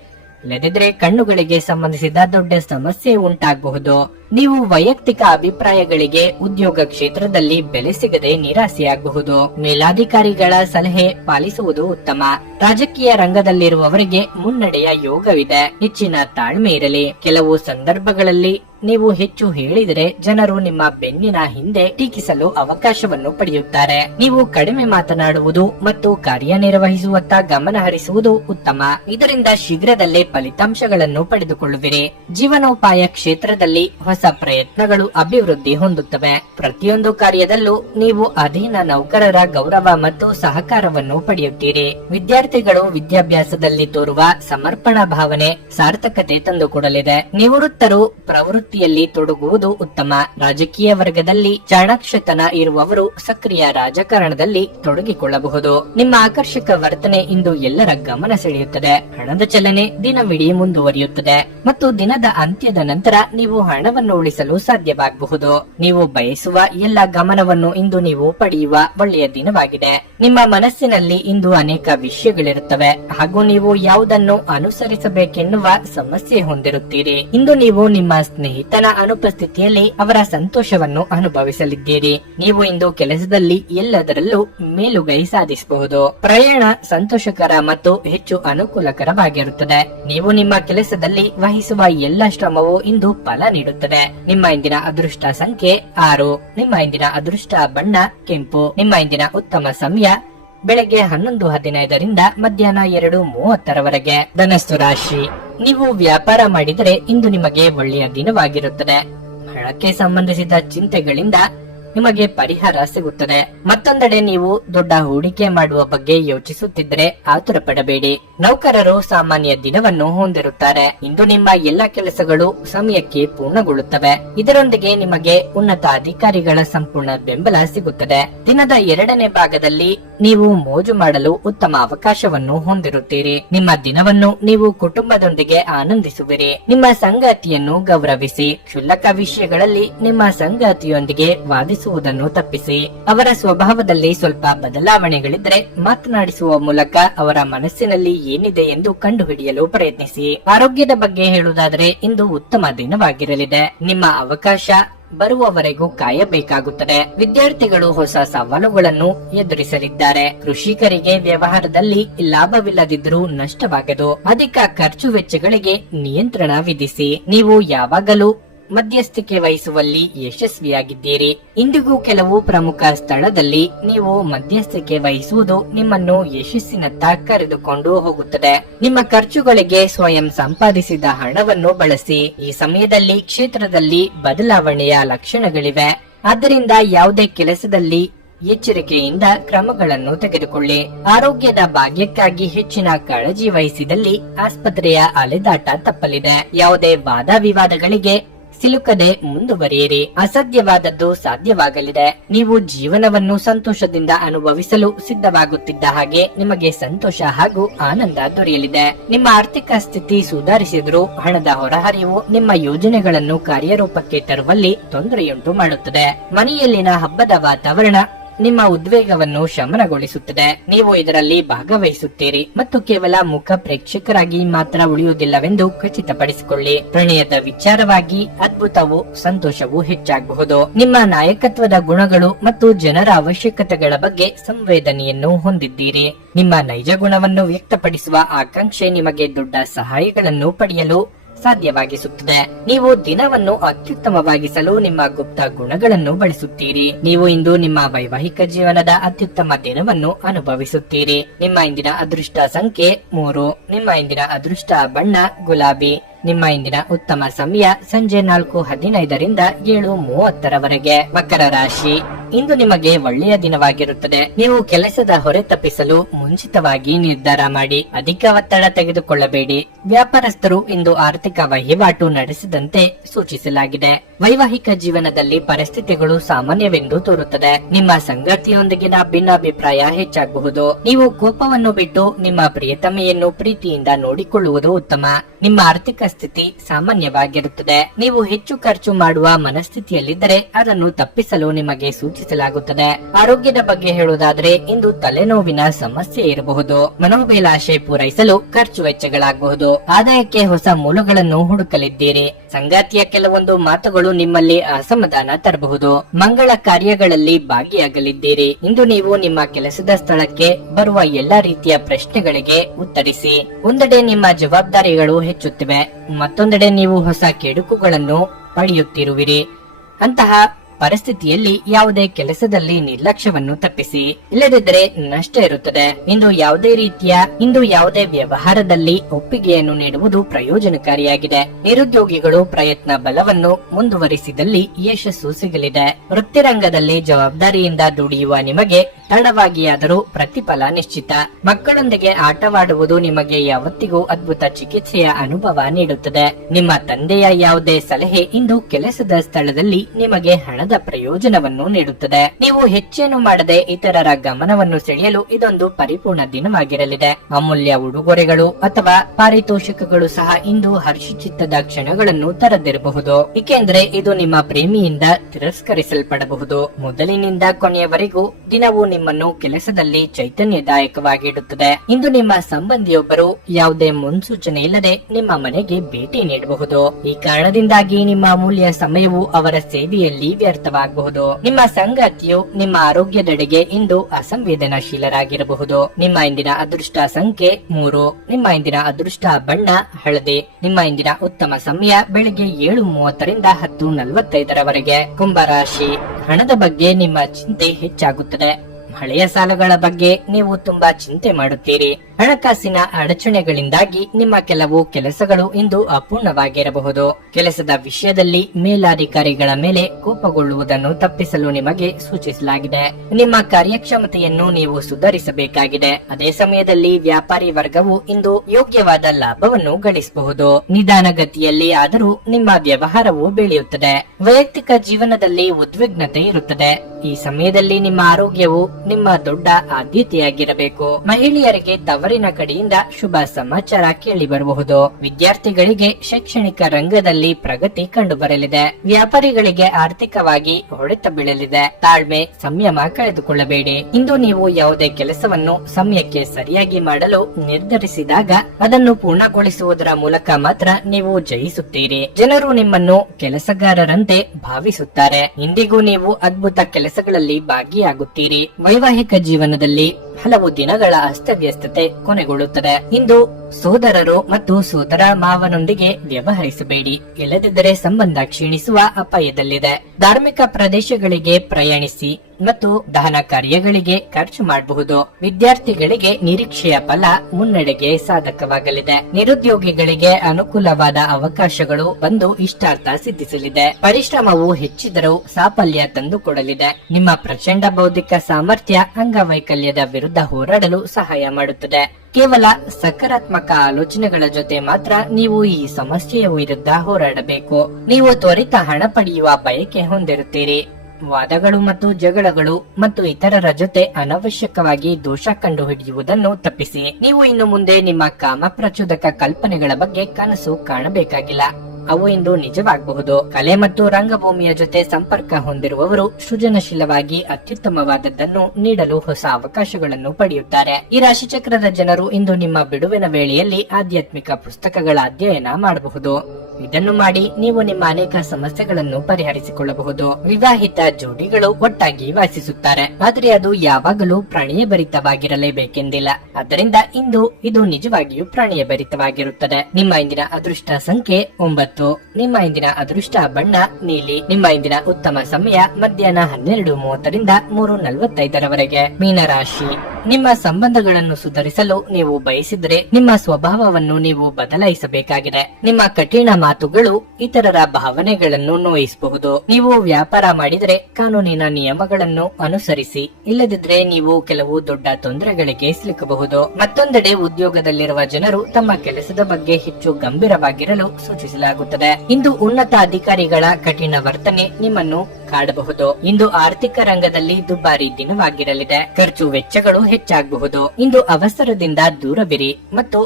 ಇಲ್ಲದಿದ್ರೆ ಕಣ್ಣುಗಳಿಗೆ ಸಂಬಂಧಿಸಿದ ದೊಡ್ಡ ಸಮಸ್ಯೆ ಉಂಟಾಗಬಹುದು. ನೀವು ವೈಯಕ್ತಿಕ ಅಭಿಪ್ರಾಯಗಳಿಗೆ ಉದ್ಯೋಗ ಕ್ಷೇತ್ರದಲ್ಲಿ ಬೆಲೆ ಸಿಗದೆ ನಿರಾಸೆಯಾಗಬಹುದು. ಮೇಲಾಧಿಕಾರಿಗಳ ಸಲಹೆ ಪಾಲಿಸುವುದು ಉತ್ತಮ. ರಾಜಕೀಯ ರಂಗದಲ್ಲಿರುವವರಿಗೆ ಮುನ್ನಡೆಯ ಯೋಗವಿದೆ. ಹೆಚ್ಚಿನ ತಾಳ್ಮೆ ಇರಲಿ. ಕೆಲವು ಸಂದರ್ಭಗಳಲ್ಲಿ ನೀವು ಹೆಚ್ಚು ಹೇಳಿದರೆ ಜನರು ನಿಮ್ಮ ಬೆನ್ನಿನ ಹಿಂದೆ ಟೀಕಿಸಲು ಅವಕಾಶವನ್ನು ಪಡೆಯುತ್ತಾರೆ. ನೀವು ಕಡಿಮೆ ಮಾತನಾಡುವುದು ಮತ್ತು ಕಾರ್ಯನಿರ್ವಹಿಸುವತ್ತ ಗಮನ ಹರಿಸುವುದು ಉತ್ತಮ. ಇದರಿಂದ ಶೀಘ್ರದಲ್ಲೇ ಫಲಿತಾಂಶಗಳನ್ನು ಪಡೆದುಕೊಳ್ಳುವಿರಿ. ಜೀವನೋಪಾಯ ಕ್ಷೇತ್ರದಲ್ಲಿ ಹೊಸ ಪ್ರಯತ್ನಗಳು ಅಭಿವೃದ್ಧಿ ಹೊಂದುತ್ತವೆ. ಪ್ರತಿಯೊಂದು ಕಾರ್ಯದಲ್ಲೂ ನೀವು ಅಧೀನ ನೌಕರರ ಗೌರವ ಮತ್ತು ಸಹಕಾರವನ್ನು ಪಡೆಯುತ್ತೀರಿ. ವಿದ್ಯಾರ್ಥಿಗಳು ವಿದ್ಯಾಭ್ಯಾಸದಲ್ಲಿ ತೋರುವ ಸಮರ್ಪಣಾ ಭಾವನೆ ಸಾರ್ಥಕತೆ ತಂದುಕೊಡಲಿದೆ. ನಿವೃತ್ತರು ಪ್ರವೃತ್ತಿಯಲ್ಲಿ ತೊಡಗುವುದು ಉತ್ತಮ. ರಾಜಕೀಯ ವರ್ಗದಲ್ಲಿ ಚಾಣಾಕ್ಷತನ ಇರುವವರು ಸಕ್ರಿಯ ರಾಜಕಾರಣದಲ್ಲಿ ತೊಡಗಿಕೊಳ್ಳಬಹುದು. ನಿಮ್ಮ ಆಕರ್ಷಕ ವರ್ತನೆ ಇಂದು ಎಲ್ಲರ ಗಮನ ಸೆಳೆಯುತ್ತದೆ. ಹಣದ ಚಲನೆ ದಿನವಿಡೀ ಮುಂದುವರಿಯುತ್ತದೆ ಮತ್ತು ದಿನದ ಅಂತ್ಯದ ನಂತರ ನೀವು ಹಣವನ್ನು ಉಳಿಸಲು ಸಾಧ್ಯವಾಗಬಹುದು. ನೀವು ಬಯಸುವ ಎಲ್ಲ ಗಮನವನ್ನು ಇಂದು ನೀವು ಪಡೆಯುವ ಒಳ್ಳೆಯ ದಿನವಾಗಿದೆ. ನಿಮ್ಮ ಮನಸ್ಸಿನಲ್ಲಿ ಇಂದು ಅನೇಕ ವಿಷಯಗಳಿರುತ್ತವೆ ಹಾಗೂ ನೀವು ಯಾವುದನ್ನು ಅನುಸರಿಸಬೇಕೆನ್ನುವ ಸಮಸ್ಯೆ ಹೊಂದಿರುತ್ತೀರಿ. ಇಂದು ನೀವು ನಿಮ್ಮ ಸ್ನೇಹಿತನ ಅನುಪಸ್ಥಿತಿಯಲ್ಲಿ ಅವರ ಸಂತೋಷವನ್ನು ಅನುಭವಿಸಲಿದ್ದೀರಿ. ನೀವು ಇಂದು ಕೆಲಸದಲ್ಲಿ ಎಲ್ಲದರಲ್ಲೂ ಮೇಲುಗೈ ಸಾಧಿಸಬಹುದು. ಪ್ರಯಾಣ ಸಂತೋಷಕರ ಮತ್ತು ಹೆಚ್ಚು ಅನುಕೂಲಕರವಾಗಿರುತ್ತದೆ. ನೀವು ನಿಮ್ಮ ಕೆಲಸದಲ್ಲಿ ವಹಿಸುವ ಎಲ್ಲ ಶ್ರಮವು ಇಂದು ಫಲ ನೀಡುತ್ತದೆ. ನಿಮ್ಮ ಇಂದಿನ ಅದೃಷ್ಟ ಸಂಖ್ಯೆ 6. ನಿಮ್ಮ ಇಂದಿನ ಅದೃಷ್ಟ ಬಣ್ಣ ಕೆಂಪು. ನಿಮ್ಮ ಇಂದಿನ ಉತ್ತಮ ಸಮಯ ಬೆಳಗ್ಗೆ 11:15ರಿಂದ ಮಧ್ಯಾಹ್ನ 2:30ರವರೆಗೆ. ಧನಸ್ಸು ರಾಶಿ. ನೀವು ವ್ಯಾಪಾರ ಮಾಡಿದರೆ ಇಂದು ನಿಮಗೆ ಒಳ್ಳೆಯ ದಿನವಾಗಿರುತ್ತದೆ. ಹಣಕ್ಕೆ ಸಂಬಂಧಿಸಿದ ಚಿಂತೆಗಳಿಂದ ನಿಮಗೆ ಪರಿಹಾರ ಸಿಗುತ್ತದೆ. ಮತ್ತೊಂದೆಡೆ ನೀವು ದೊಡ್ಡ ಹೂಡಿಕೆ ಮಾಡುವ ಬಗ್ಗೆ ಯೋಚಿಸುತ್ತಿದ್ದರೆ ಆತುರ ಪಡಬೇಡಿ. ನೌಕರರು ಸಾಮಾನ್ಯ ದಿನವನ್ನು ಹೊಂದಿರುತ್ತಾರೆ. ಇಂದು ನಿಮ್ಮ ಎಲ್ಲ ಕೆಲಸಗಳು ಸಮಯಕ್ಕೆ ಪೂರ್ಣಗೊಳ್ಳುತ್ತವೆ. ಇದರೊಂದಿಗೆ ನಿಮಗೆ ಉನ್ನತ ಅಧಿಕಾರಿಗಳ ಸಂಪೂರ್ಣ ಬೆಂಬಲ ಸಿಗುತ್ತದೆ. ದಿನದ 2ನೇ ಭಾಗದಲ್ಲಿ ನೀವು ಮೋಜು ಮಾಡಲು ಉತ್ತಮ ಅವಕಾಶವನ್ನು ಹೊಂದಿರುತ್ತೀರಿ. ನಿಮ್ಮ ದಿನವನ್ನು ನೀವು ಕುಟುಂಬದೊಂದಿಗೆ ಆನಂದಿಸುವಿರಿ. ನಿಮ್ಮ ಸಂಗಾತಿಯನ್ನು ಗೌರವಿಸಿ. ಕ್ಷುಲ್ಲಕ ವಿಷಯಗಳಲ್ಲಿ ನಿಮ್ಮ ಸಂಗಾತಿಯೊಂದಿಗೆ ವಾದಿಸುವುದನ್ನು ತಪ್ಪಿಸಿ. ಅವರ ಸ್ವಭಾವದಲ್ಲಿ ಸ್ವಲ್ಪ ಬದಲಾವಣೆಗಳಿದ್ರೆ ಮಾತನಾಡಿಸುವ ಮೂಲಕ ಅವರ ಮನಸ್ಸಿನಲ್ಲಿ ಏನಿದೆ ಎಂದು ಕಂಡುಹಿಡಿಯಲು ಪ್ರಯತ್ನಿಸಿ. ಆರೋಗ್ಯದ ಬಗ್ಗೆ ಹೇಳುವುದಾದರೆ ಇಂದು ಉತ್ತಮ ದಿನವಾಗಿರಲಿದೆ. ನಿಮ್ಮ ಅವಕಾಶ ಬರುವವರೆಗೂ ಕಾಯಬೇಕಾಗುತ್ತದೆ. ವಿದ್ಯಾರ್ಥಿಗಳು ಹೊಸ ಸವಾಲುಗಳನ್ನು ಎದುರಿಸಲಿದ್ದಾರೆ. ಕೃಷಿಕರಿಗೆ ವ್ಯವಹಾರದಲ್ಲಿ ಲಾಭವಿಲ್ಲದಿದ್ದರೂ ನಷ್ಟವಾಗದು. ಅಧಿಕ ಖರ್ಚು ವೆಚ್ಚಗಳಿಗೆ ನಿಯಂತ್ರಣ ವಿಧಿಸಿ. ನೀವು ಯಾವಾಗಲೂ ಮಧ್ಯಸ್ಥಿಕೆ ವಹಿಸುವಲ್ಲಿ ಯಶಸ್ವಿಯಾಗಿದ್ದೀರಿ. ಇಂದಿಗೂ ಕೆಲವು ಪ್ರಮುಖ ಸ್ಥಳದಲ್ಲಿ ನೀವು ಮಧ್ಯಸ್ಥಿಕೆ ವಹಿಸುವುದು ನಿಮ್ಮನ್ನು ಯಶಸ್ಸಿನತ್ತ ಕರೆದುಕೊಂಡು ಹೋಗುತ್ತದೆ. ನಿಮ್ಮ ಖರ್ಚುಗಳಿಗೆ ಸ್ವಯಂ ಸಂಪಾದಿಸಿದ ಹಣವನ್ನು ಬಳಸಿ. ಈ ಸಮಯದಲ್ಲಿ ಕ್ಷೇತ್ರದಲ್ಲಿ ಬದಲಾವಣೆಯ ಲಕ್ಷಣಗಳಿವೆ. ಆದ್ದರಿಂದ ಯಾವುದೇ ಕೆಲಸದಲ್ಲಿ ಎಚ್ಚರಿಕೆಯಿಂದ ಕ್ರಮಗಳನ್ನು ತೆಗೆದುಕೊಳ್ಳಿ. ಆರೋಗ್ಯದ ಭಾಗ್ಯಕ್ಕಾಗಿ ಹೆಚ್ಚಿನ ಕಾಳಜಿ ವಹಿಸಿದಲ್ಲಿ ಆಸ್ಪತ್ರೆಯ ಅಲೆದಾಟ ತಪ್ಪಲಿದೆ. ಯಾವುದೇ ವಾದ ವಿವಾದಗಳಿಗೆ ಸಿಲುಕದೆ ಮುಂದುವರಿಯಿರಿ. ಅಸಾಧ್ಯವಾದದ್ದು ಸಾಧ್ಯವಾಗಲಿದೆ. ನೀವು ಜೀವನವನ್ನು ಸಂತೋಷದಿಂದ ಅನುಭವಿಸಲು ಸಿದ್ಧವಾಗುತ್ತಿದ್ದ ಹಾಗೆ ನಿಮಗೆ ಸಂತೋಷ ಹಾಗೂ ಆನಂದ ದೊರೆಯಲಿದೆ. ನಿಮ್ಮ ಆರ್ಥಿಕ ಸ್ಥಿತಿ ಸುಧಾರಿಸಿದರೂ ಹಣದ ಹೊರಹರಿವು ನಿಮ್ಮ ಯೋಜನೆಗಳನ್ನು ಕಾರ್ಯರೂಪಕ್ಕೆ ತರುವಲ್ಲಿ ತೊಂದರೆಯುಂಟು ಮಾಡುತ್ತದೆ. ಮನೆಯಲ್ಲಿನ ಹಬ್ಬದ ವಾತಾವರಣ ನಿಮ್ಮ ಉದ್ವೇಗವನ್ನು ಶಮನಗೊಳಿಸುತ್ತದೆ. ನೀವು ಇದರಲ್ಲಿ ಭಾಗವಹಿಸುತ್ತೀರಿ ಮತ್ತು ಕೇವಲ ಮುಖ ಪ್ರೇಕ್ಷಕರಾಗಿ ಮಾತ್ರ ಉಳಿಯುವುದಿಲ್ಲವೆಂದು ಖಚಿತಪಡಿಸಿಕೊಳ್ಳಿ. ಪ್ರಣಯದ ವಿಚಾರವಾಗಿ ಅದ್ಭುತವೂ ಸಂತೋಷವೂ ಹೆಚ್ಚಾಗಬಹುದು. ನಿಮ್ಮ ನಾಯಕತ್ವದ ಗುಣಗಳು ಮತ್ತು ಜನರ ಅವಶ್ಯಕತೆಗಳ ಬಗ್ಗೆ ಸಂವೇದನೆಯನ್ನು ಹೊಂದಿದ್ದೀರಿ. ನಿಮ್ಮ ನೈಜ ಗುಣವನ್ನು ವ್ಯಕ್ತಪಡಿಸುವ ಆಕಾಂಕ್ಷೆ ನಿಮಗೆ ದೊಡ್ಡ ಸಹಾಯಗಳನ್ನು ಪಡೆಯಲು ಸಾಧ್ಯವಾಗಿಸುತ್ತದೆ. ನೀವು ದಿನವನ್ನು ಅತ್ಯುತ್ತಮವಾಗಿಸಲು ನಿಮ್ಮ ಗುಪ್ತ ಗುಣಗಳನ್ನು ಬಳಸುತ್ತೀರಿ. ನೀವು ಇಂದು ನಿಮ್ಮ ವೈವಾಹಿಕ ಜೀವನದ ಅತ್ಯುತ್ತಮ ದಿನವನ್ನು ಅನುಭವಿಸುತ್ತೀರಿ. ನಿಮ್ಮ ಇಂದಿನ ಅದೃಷ್ಟ ಸಂಖ್ಯೆ 3. ನಿಮ್ಮ ಇಂದಿನ ಅದೃಷ್ಟ ಬಣ್ಣ ಗುಲಾಬಿ. ನಿಮ್ಮ ಇಂದಿನ ಉತ್ತಮ ಸಮಯ ಸಂಜೆ 4:15ರಿಂದ 7:30ರವರೆಗೆ. ಮಕರ ರಾಶಿ, ಇಂದು ನಿಮಗೆ ಒಳ್ಳೆಯ ದಿನವಾಗಿರುತ್ತದೆ. ನೀವು ಕೆಲಸದ ಹೊರೆ ತಪ್ಪಿಸಲು ಮುಂಚಿತವಾಗಿ ನಿರ್ಧಾರ ಮಾಡಿ. ಅಧಿಕ ಒತ್ತಡ ತೆಗೆದುಕೊಳ್ಳಬೇಡಿ. ವ್ಯಾಪಾರಸ್ಥರು ಇಂದು ಆರ್ಥಿಕ ವಹಿವಾಟು ನಡೆಸದಂತೆ ಸೂಚಿಸಲಾಗಿದೆ. ವೈವಾಹಿಕ ಜೀವನದಲ್ಲಿ ಪರಿಸ್ಥಿತಿಗಳು ಸಾಮಾನ್ಯವೆಂದು ತೋರುತ್ತದೆ. ನಿಮ್ಮ ಸಂಗಾತಿಯೊಂದಿಗಿನ ಭಿನ್ನಾಭಿಪ್ರಾಯ ಹೆಚ್ಚಾಗಬಹುದು. ನೀವು ಕೋಪವನ್ನು ಬಿಟ್ಟು ನಿಮ್ಮ ಪ್ರಿಯತಮೆಯನ್ನು ಪ್ರೀತಿಯಿಂದ ನೋಡಿಕೊಳ್ಳುವುದು ಉತ್ತಮ. ನಿಮ್ಮ ಆರ್ಥಿಕ ಸ್ಥಿತಿ ಸಾಮಾನ್ಯವಾಗಿರುತ್ತದೆ. ನೀವು ಹೆಚ್ಚು ಖರ್ಚು ಮಾಡುವ ಮನಸ್ಥಿತಿಯಲ್ಲಿದ್ದರೆ ಅದನ್ನು ತಪ್ಪಿಸಲು ನಿಮಗೆ ಸೂಚಿಸಲಾಗುತ್ತದೆ. ಆರೋಗ್ಯದ ಬಗ್ಗೆ ಹೇಳುವುದಾದರೆ ಇಂದು ತಲೆನೋವಿನ ಸಮಸ್ಯೆ ಇರಬಹುದು. ಮನೋಭಿಲಾಷೆ ಪೂರೈಸಲು ಖರ್ಚು ವೆಚ್ಚಗಳಾಗಬಹುದು. ಆದಾಯಕ್ಕೆ ಹೊಸ ಮೂಲಗಳನ್ನು ಹುಡುಕಲಿದ್ದೀರಿ. ಸಂಗಾತಿಯ ಕೆಲವೊಂದು ಮಾತುಗಳು ನಿಮ್ಮಲ್ಲಿ ಅಸಮಾಧಾನ ತರಬಹುದು. ಮಂಗಳ ಕಾರ್ಯಗಳಲ್ಲಿ ಭಾಗಿಯಾಗಲಿದ್ದೀರಿ. ಇಂದು ನೀವು ನಿಮ್ಮ ಕೆಲಸದ ಸ್ಥಳಕ್ಕೆ ಬರುವ ಎಲ್ಲಾ ರೀತಿಯ ಪ್ರಶ್ನೆಗಳಿಗೆ ಉತ್ತರಿಸಿ. ಒಂದೆಡೆ ನಿಮ್ಮ ಜವಾಬ್ದಾರಿಗಳು ಹೆಚ್ಚುತ್ತಿವೆ, ಮತ್ತೊಂದೆಡೆ ನೀವು ಹೊಸ ಕೆಡುಕುಗಳನ್ನು ಪಡೆಯುತ್ತಿರುವಿರಿ. ಅಂತಹ ಪರಿಸ್ಥಿತಿಯಲ್ಲಿ ಯಾವುದೇ ಕೆಲಸದಲ್ಲಿ ನಿರ್ಲಕ್ಷ್ಯವನ್ನು ತಪ್ಪಿಸಿ. ಇಲ್ಲದಿದ್ದರೆ ನಷ್ಟ ಇರುತ್ತದೆ. ಇಂದು ಯಾವುದೇ ವ್ಯವಹಾರದಲ್ಲಿ ಒಪ್ಪಿಗೆಯನ್ನು ನೀಡುವುದು ಪ್ರಯೋಜನಕಾರಿಯಾಗಿದೆ. ನಿರುದ್ಯೋಗಿಗಳು ಪ್ರಯತ್ನ ಬಲವನ್ನು ಮುಂದುವರಿಸಿದಲ್ಲಿ ಯಶಸ್ಸು ಸಿಗಲಿದೆ. ವೃತ್ತಿರಂಗದಲ್ಲಿ ಜವಾಬ್ದಾರಿಯಿಂದ ದುಡಿಯುವ ನಿಮಗೆ ತಡವಾಗಿಯಾದರೂ ಪ್ರತಿಫಲ ನಿಶ್ಚಿತ. ಮಕ್ಕಳೊಂದಿಗೆ ಆಟವಾಡುವುದು ನಿಮಗೆ ಯಾವತ್ತಿಗೂ ಅದ್ಭುತ ಚಿಕಿತ್ಸೆಯ ಅನುಭವ ನೀಡುತ್ತದೆ. ನಿಮ್ಮ ತಂದೆಯ ಯಾವುದೇ ಸಲಹೆ ಇಂದು ಕೆಲಸದ ಸ್ಥಳದಲ್ಲಿ ನಿಮಗೆ ಹಣದ ಪ್ರಯೋಜನವನ್ನು ನೀಡುತ್ತದೆ. ನೀವು ಹೆಚ್ಚೇನು ಮಾಡದೆ ಇತರರ ಗಮನವನ್ನು ಸೆಳೆಯಲು ಇದೊಂದು ಪರಿಪೂರ್ಣ ದಿನವಾಗಿರಲಿದೆ. ಅಮೂಲ್ಯ ಉಡುಗೊರೆಗಳು ಅಥವಾ ಪಾರಿತೋಷಕಗಳು ಸಹ ಇಂದು ಹರ್ಷಚಿತ್ತದ ಕ್ಷಣಗಳನ್ನು ತರದಿರಬಹುದು, ಏಕೆಂದರೆ ಇದು ನಿಮ್ಮ ಪ್ರೇಮಿಯಿಂದ ತಿರಸ್ಕರಿಸಲ್ಪಡಬಹುದು. ಮೊದಲಿನಿಂದ ಕೊನೆಯವರೆಗೂ ದಿನವು ನಿಮ್ಮನ್ನು ಕೆಲಸದಲ್ಲಿ ಚೈತನ್ಯದಾಯಕವಾಗಿಡುತ್ತದೆ. ಇಂದು ನಿಮ್ಮ ಸಂಬಂಧಿಯೊಬ್ಬರು ಯಾವುದೇ ಮುನ್ಸೂಚನೆ ಇಲ್ಲದೆ ನಿಮ್ಮ ಮನೆಗೆ ಭೇಟಿ ನೀಡಬಹುದು. ಈ ಕಾರಣದಿಂದಾಗಿ ನಿಮ್ಮ ಅಮೂಲ್ಯ ಸಮಯವು ಅವರ ಸೇವೆಯಲ್ಲಿ ವ್ಯರ್ಥವಾಗಬಹುದು. ನಿಮ್ಮ ಸಂಗಾತಿಯು ನಿಮ್ಮ ಆರೋಗ್ಯದೆಡೆಗೆ ಇಂದು ಅಸಂವೇದನಾಶೀಲರಾಗಿರಬಹುದು. ನಿಮ್ಮ ಇಂದಿನ ಅದೃಷ್ಟ ಸಂಖ್ಯೆ 3. ನಿಮ್ಮ ಇಂದಿನ ಅದೃಷ್ಟ ಬಣ್ಣ ಹಳದಿ. ನಿಮ್ಮ ಇಂದಿನ ಉತ್ತಮ ಸಮಯ ಬೆಳಿಗ್ಗೆ 7:30ರಿಂದ 10:45ರವರೆಗೆ. ಕುಂಭರಾಶಿ, ಹಣದ ಬಗ್ಗೆ ನಿಮ್ಮ ಚಿಂತೆ ಹೆಚ್ಚಾಗುತ್ತದೆ. ಹಳೆಯ ಸಾಲಗಳ ಬಗ್ಗೆ ನೀವು ತುಂಬಾ ಚಿಂತೆ ಮಾಡುತ್ತೀರಿ. ಹಣಕಾಸಿನ ಅಡಚಣೆಗಳಿಂದಾಗಿ ನಿಮ್ಮ ಕೆಲವು ಕೆಲಸಗಳು ಇಂದು ಅಪೂರ್ಣವಾಗಿರಬಹುದು. ಕೆಲಸದ ವಿಷಯದಲ್ಲಿ ಮೇಲಾಧಿಕಾರಿಗಳ ಮೇಲೆ ಕೋಪಗೊಳ್ಳುವುದನ್ನು ತಪ್ಪಿಸಲು ನಿಮಗೆ ಸೂಚಿಸಲಾಗಿದೆ. ನಿಮ್ಮ ಕಾರ್ಯಕ್ಷಮತೆಯನ್ನು ನೀವು ಸುಧಾರಿಸಬೇಕಾಗಿದೆ. ಅದೇ ಸಮಯದಲ್ಲಿ ವ್ಯಾಪಾರಿ ವರ್ಗವು ಇಂದು ಯೋಗ್ಯವಾದ ಲಾಭವನ್ನು ಗಳಿಸಬಹುದು. ನಿಧಾನಗತಿಯಲ್ಲಿ ಆದರೂ ನಿಮ್ಮ ವ್ಯವಹಾರವು ಬೆಳೆಯುತ್ತದೆ. ವೈಯಕ್ತಿಕ ಜೀವನದಲ್ಲಿ ಉದ್ವಿಗ್ನತೆ ಇರುತ್ತದೆ. ಈ ಸಮಯದಲ್ಲಿ ನಿಮ್ಮ ಆರೋಗ್ಯವು ನಿಮ್ಮ ದೊಡ್ಡ ಆದ್ಯತೆಯಾಗಿರಬೇಕು. ಮಹಿಳೆಯರಿಗೆ ತವರಿನ ಕಡೆಯಿಂದ ಶುಭ ಸಮಾಚಾರ ಕೇಳಿ ಬರಬಹುದು. ವಿದ್ಯಾರ್ಥಿಗಳಿಗೆ ಶೈಕ್ಷಣಿಕ ರಂಗದಲ್ಲಿ ಪ್ರಗತಿ ಕಂಡುಬರಲಿದೆ. ವ್ಯಾಪಾರಿಗಳಿಗೆ ಆರ್ಥಿಕವಾಗಿ ಹೊಡೆತ ಬೀಳಲಿದೆ. ತಾಳ್ಮೆ, ಸಂಯಮ ಕಳೆದುಕೊಳ್ಳಬೇಡಿ. ಇಂದು ನೀವು ಯಾವುದೇ ಕೆಲಸವನ್ನು ಸಮಯಕ್ಕೆ ಸರಿಯಾಗಿ ಮಾಡಲು ನಿರ್ಧರಿಸಿದಾಗ ಅದನ್ನು ಪೂರ್ಣಗೊಳಿಸುವುದರ ಮೂಲಕ ಮಾತ್ರ ನೀವು ಜಯಿಸುತ್ತೀರಿ. ಜನರು ನಿಮ್ಮನ್ನು ಕೆಲಸಗಾರರಂತೆ ಭಾವಿಸುತ್ತಾರೆ. ಇಂದಿಗೂ ನೀವು ಅದ್ಭುತ ಕೆಲಸಗಳಲ್ಲಿ ಭಾಗಿಯಾಗುತ್ತೀರಿ. ವೈವಾಹಿಕ ಜೀವನದಲ್ಲಿ ಹಲವು ದಿನಗಳ ಅಸ್ತವ್ಯಸ್ತತೆ ಕೊನೆಗೊಳ್ಳುತ್ತದೆ. ಇಂದು ಸೋದರರು ಮತ್ತು ಸೋದರ ಮಾವನೊಂದಿಗೆ ವ್ಯವಹರಿಸಬೇಡಿ. ಇಲ್ಲದಿದ್ದರೆ ಸಂಬಂಧ ಕ್ಷೀಣಿಸುವ ಅಪಾಯದಲ್ಲಿದೆ. ಧಾರ್ಮಿಕ ಪ್ರದೇಶಗಳಿಗೆ ಪ್ರಯಾಣಿಸಿ ಮತ್ತು ದಹನ ಕಾರ್ಯಗಳಿಗೆ ಖರ್ಚು ಮಾಡಬಹುದು. ವಿದ್ಯಾರ್ಥಿಗಳಿಗೆ ನಿರೀಕ್ಷೆಯ ಫಲ ಮುನ್ನಡೆಗೆ ಸಾಧಕವಾಗಲಿದೆ. ನಿರುದ್ಯೋಗಿಗಳಿಗೆ ಅನುಕೂಲವಾದ ಅವಕಾಶಗಳು ಬಂದು ಇಷ್ಟಾರ್ಥ ಸಿದ್ಧಿಸಲಿದೆ. ಪರಿಶ್ರಮವು ಹೆಚ್ಚಿದರೂ ಸಾಫಲ್ಯ ತಂದುಕೊಡಲಿದೆ. ನಿಮ್ಮ ಪ್ರಚಂಡ ಬೌದ್ಧಿಕ ಸಾಮರ್ಥ್ಯ ಅಂಗವೈಕಲ್ಯದ ವಿರುದ್ಧ ಹೋರಾಡಲು ಸಹಾಯ ಮಾಡುತ್ತದೆ. ಕೇವಲ ಸಕಾರಾತ್ಮಕ ಆಲೋಚನೆಗಳ ಜೊತೆ ಮಾತ್ರ ನೀವು ಈ ಸಮಸ್ಯೆಯ ವಿರುದ್ಧ ಹೋರಾಡಬೇಕು. ನೀವು ತ್ವರಿತ ಹಣ ಪಡೆಯುವ ಬಯಕೆ ಹೊಂದಿರುತ್ತೀರಿ. ವಾದಗಳು ಮತ್ತು ಜಗಳಗಳು ಮತ್ತು ಇತರರ ಜೊತೆ ಅನವಶ್ಯಕವಾಗಿ ದೋಷ ಕಂಡುಹಿಡಿಯುವುದನ್ನು ತಪ್ಪಿಸಿ. ನೀವು ಇನ್ನು ಮುಂದೆ ನಿಮ್ಮ ಕಾಮಪ್ರಚೋದಕ ಕಲ್ಪನೆಗಳ ಬಗ್ಗೆ ಕನಸು ಕಾಣಬೇಕಾಗಿಲ್ಲ. ಅವು ಇಂದು ನಿಜವಾಗಬಹುದು. ಕಲೆ ಮತ್ತು ರಂಗಭೂಮಿಯ ಜೊತೆ ಸಂಪರ್ಕ ಹೊಂದಿರುವವರು ಸೃಜನಶೀಲವಾಗಿ ಅತ್ಯುತ್ತಮವಾದದ್ದನ್ನು ನೀಡಲು ಹೊಸ ಅವಕಾಶಗಳನ್ನು ಪಡೆಯುತ್ತಾರೆ. ಈ ರಾಶಿಚಕ್ರದ ಜನರು ಇಂದು ನಿಮ್ಮ ಬಿಡುವಿನ ವೇಳೆಯಲ್ಲಿ ಆಧ್ಯಾತ್ಮಿಕ ಪುಸ್ತಕಗಳ ಅಧ್ಯಯನ ಮಾಡಬಹುದು. ಇದನ್ನು ಮಾಡಿ ನೀವು ನಿಮ್ಮ ಅನೇಕ ಸಮಸ್ಯೆಗಳನ್ನು ಪರಿಹರಿಸಿಕೊಳ್ಳಬಹುದು. ವಿವಾಹಿತ ಜೋಡಿಗಳು ಒಟ್ಟಾಗಿ ವಾಸಿಸುತ್ತಾರೆ, ಆದರೆ ಅದು ಯಾವಾಗಲೂ ಪ್ರಾಣಿಯಭರಿತವಾಗಿರಲೇಬೇಕೆಂದಿಲ್ಲ. ಆದ್ದರಿಂದ ಇಂದು ಇದು ನಿಜವಾಗಿಯೂ ಪ್ರಾಣಿಯಭರಿತವಾಗಿರುತ್ತದೆ. ನಿಮ್ಮ ಇಂದಿನ ಅದೃಷ್ಟ ಸಂಖ್ಯೆ 9. ನಿಮ್ಮ ಇಂದಿನ ಅದೃಷ್ಟ ಬಣ್ಣ ನೀಲಿ. ನಿಮ್ಮ ಇಂದಿನ ಉತ್ತಮ ಸಮಯ ಮಧ್ಯಾಹ್ನ 12:30ರಿಂದ 3:45ರವರೆಗೆ. ಮೀನರಾಶಿ, ನಿಮ್ಮ ಸಂಬಂಧಗಳನ್ನು ಸುಧಾರಿಸಲು ನೀವು ಬಯಸಿದರೆ ನಿಮ್ಮ ಸ್ವಭಾವವನ್ನು ನೀವು ಬದಲಾಯಿಸಬೇಕಾಗಿದೆ. ನಿಮ್ಮ ಕಠಿಣ ಮಾತುಗಳು ಇತರರ ಭಾವನೆಗಳನ್ನು ನೋಯಿಸಬಹುದು. ನೀವು ವ್ಯಾಪಾರ ಮಾಡಿದರೆ ಕಾನೂನಿನ ನಿಯಮಗಳನ್ನು ಅನುಸರಿಸಿ. ಇಲ್ಲದಿದ್ದರೆ ನೀವು ಕೆಲವು ದೊಡ್ಡ ತೊಂದರೆಗಳಿಗೆ ಸಿಲುಕಬಹುದು. ಮತ್ತೊಂದೆಡೆ ಉದ್ಯೋಗದಲ್ಲಿರುವ ಜನರು ತಮ್ಮ ಕೆಲಸದ ಬಗ್ಗೆ ಹೆಚ್ಚು ಗಂಭೀರವಾಗಿರಲು ಸೂಚಿಸಲಾಗುತ್ತದೆ. ಇಂದು ಉನ್ನತ ಅಧಿಕಾರಿಗಳ ಕಠಿಣ ವರ್ತನೆ ನಿಮ್ಮನ್ನು ಕಾಡಬಹುದು. ಇಂದು ಆರ್ಥಿಕ ರಂಗದಲ್ಲಿ ದುಬಾರಿ ದಿನವಾಗಿರಲಿದೆ. ಖರ್ಚು ವೆಚ್ಚಗಳು ಹೆಚ್ಚಾಗಬಹುದು. ಇಂದು ಅವಸರದಿಂದ ದೂರವಿರಿ ಮತ್ತು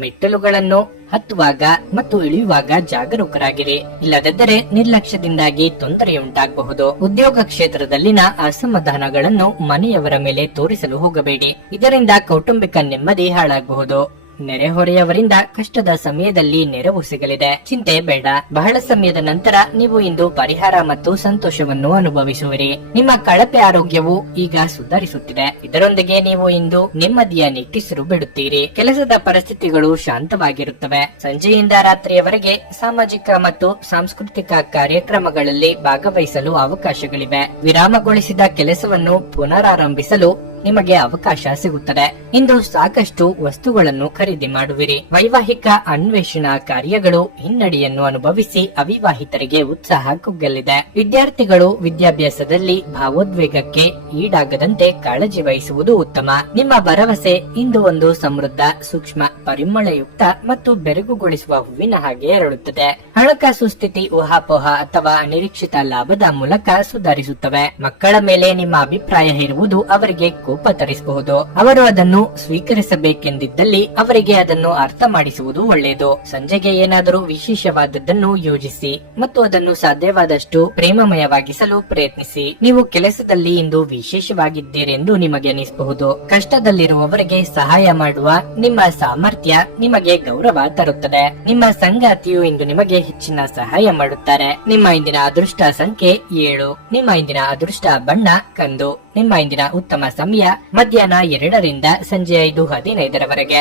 ಮೆಟ್ಟಲುಗಳನ್ನು ಹತ್ತುವಾಗ ಮತ್ತು ಇಳಿಯುವಾಗ ಜಾಗರೂಕರಾಗಿರಿ. ಇಲ್ಲದಿದ್ದರೆ ನಿರ್ಲಕ್ಷ್ಯದಿಂದಾಗಿ ತೊಂದರೆಯುಂಟಾಗಬಹುದು. ಉದ್ಯೋಗ ಕ್ಷೇತ್ರದಲ್ಲಿನ ಅಸಮಾಧಾನಗಳನ್ನು ಮನೆಯವರ ಮೇಲೆ ತೋರಿಸಲು ಹೋಗಬೇಡಿ. ಇದರಿಂದ ಕೌಟುಂಬಿಕ ನೆಮ್ಮದಿ ಹಾಳಾಗಬಹುದು. ನೆರೆಹೊರೆಯವರಿಂದ ಕಷ್ಟದ ಸಮಯದಲ್ಲಿ ನೆರವು ಸಿಗಲಿದೆ. ಚಿಂತೆ ಬೇಡ. ಬಹಳ ಸಮಯದ ನಂತರ ನೀವು ಇಂದು ಪರಿಹಾರ ಮತ್ತು ಸಂತೋಷವನ್ನು ಅನುಭವಿಸುವಿರಿ. ನಿಮ್ಮ ಕಳಪೆ ಆರೋಗ್ಯವು ಈಗ ಸುಧಾರಿಸುತ್ತಿದೆ. ಇದರೊಂದಿಗೆ ನೀವು ಇಂದು ನೆಮ್ಮದಿಯ ನಿಟ್ಟುಸಿರು ಬಿಡುತ್ತೀರಿ. ಕೆಲಸದ ಪರಿಸ್ಥಿತಿಗಳು ಶಾಂತವಾಗಿರುತ್ತವೆ. ಸಂಜೆಯಿಂದ ರಾತ್ರಿಯವರೆಗೆ ಸಾಮಾಜಿಕ ಮತ್ತು ಸಾಂಸ್ಕೃತಿಕ ಕಾರ್ಯಕ್ರಮಗಳಲ್ಲಿ ಭಾಗವಹಿಸಲು ಅವಕಾಶಗಳಿವೆ. ವಿರಾಮಗೊಳಿಸಿದ ಕೆಲಸವನ್ನು ಪುನರಾರಂಭಿಸಲು ನಿಮಗೆ ಅವಕಾಶ ಸಿಗುತ್ತದೆ. ಇಂದು ಸಾಕಷ್ಟು ವಸ್ತುಗಳನ್ನು ಖರೀದಿ ಮಾಡುವಿರಿ. ವೈವಾಹಿಕ ಅನ್ವೇಷಣಾ ಕಾರ್ಯಗಳು ಹಿನ್ನಡೆಯನ್ನು ಅನುಭವಿಸಿ ಅವಿವಾಹಿತರಿಗೆ ಉತ್ಸಾಹ ಕುಗ್ಗಲಿದೆ. ವಿದ್ಯಾರ್ಥಿಗಳು ವಿದ್ಯಾಭ್ಯಾಸದಲ್ಲಿ ಭಾವೋದ್ವೇಗಕ್ಕೆ ಈಡಾಗದಂತೆ ಕಾಳಜಿ ವಹಿಸುವುದು ಉತ್ತಮ. ನಿಮ್ಮ ಭರವಸೆ ಇಂದು ಒಂದು ಸಮೃದ್ಧ, ಸೂಕ್ಷ್ಮ, ಪರಿಮಳಯುಕ್ತ ಮತ್ತು ಬೆರಗುಗೊಳಿಸುವ ಹೂವಿನ ಹಾಗೆ ಅರಳುತ್ತದೆ. ಹಣಕಾಸು ಸ್ಥಿತಿ ಊಹಾಪೋಹ ಅಥವಾ ಅನಿರೀಕ್ಷಿತ ಲಾಭದ ಮೂಲಕ ಸುಧಾರಿಸುತ್ತವೆ. ಮಕ್ಕಳ ಮೇಲೆ ನಿಮ್ಮ ಅಭಿಪ್ರಾಯ ಇರುವುದು ಅವರಿಗೆ ಕೋಪ ತರಿಸಬಹುದು. ಅವರು ಅದನ್ನು ಸ್ವೀಕರಿಸಬೇಕೆಂದಿದ್ದಲ್ಲಿ ಅವರಿಗೆ ಅದನ್ನು ಅರ್ಥ ಮಾಡಿಸುವುದು ಒಳ್ಳೆಯದು. ಸಂಜೆಗೆ ಏನಾದರೂ ವಿಶೇಷವಾದದ್ದನ್ನು ಯೋಜಿಸಿ ಮತ್ತು ಅದನ್ನು ಸಾಧ್ಯವಾದಷ್ಟು ಪ್ರೇಮಮಯವಾಗಿಸಲು ಪ್ರಯತ್ನಿಸಿ. ನೀವು ಕೆಲಸದಲ್ಲಿ ಇಂದು ವಿಶೇಷವಾಗಿದ್ದೀರೆಂದು ನಿಮಗೆ ಅನಿಸಬಹುದು. ಕಷ್ಟದಲ್ಲಿರುವವರಿಗೆ ಸಹಾಯ ಮಾಡುವ ನಿಮ್ಮ ಸಾಮರ್ಥ್ಯ ನಿಮಗೆ ಗೌರವ ತರುತ್ತದೆ. ನಿಮ್ಮ ಸಂಗಾತಿಯು ಇಂದು ನಿಮಗೆ ಹೆಚ್ಚಿನ ಸಹಾಯ ಮಾಡುತ್ತಾರೆ. ನಿಮ್ಮ ಇಂದಿನ ಅದೃಷ್ಟ ಸಂಖ್ಯೆ 7. ನಿಮ್ಮ ಇಂದಿನ ಅದೃಷ್ಟ ಬಣ್ಣ ಕಂದು. ನಿಮ್ಮ ಇಂದಿನ ಉತ್ತಮ ಸಮಯ ಮಧ್ಯಾಹ್ನ 2ರಿಂದ ಸಂಜೆ 5:15ರವರೆಗೆ.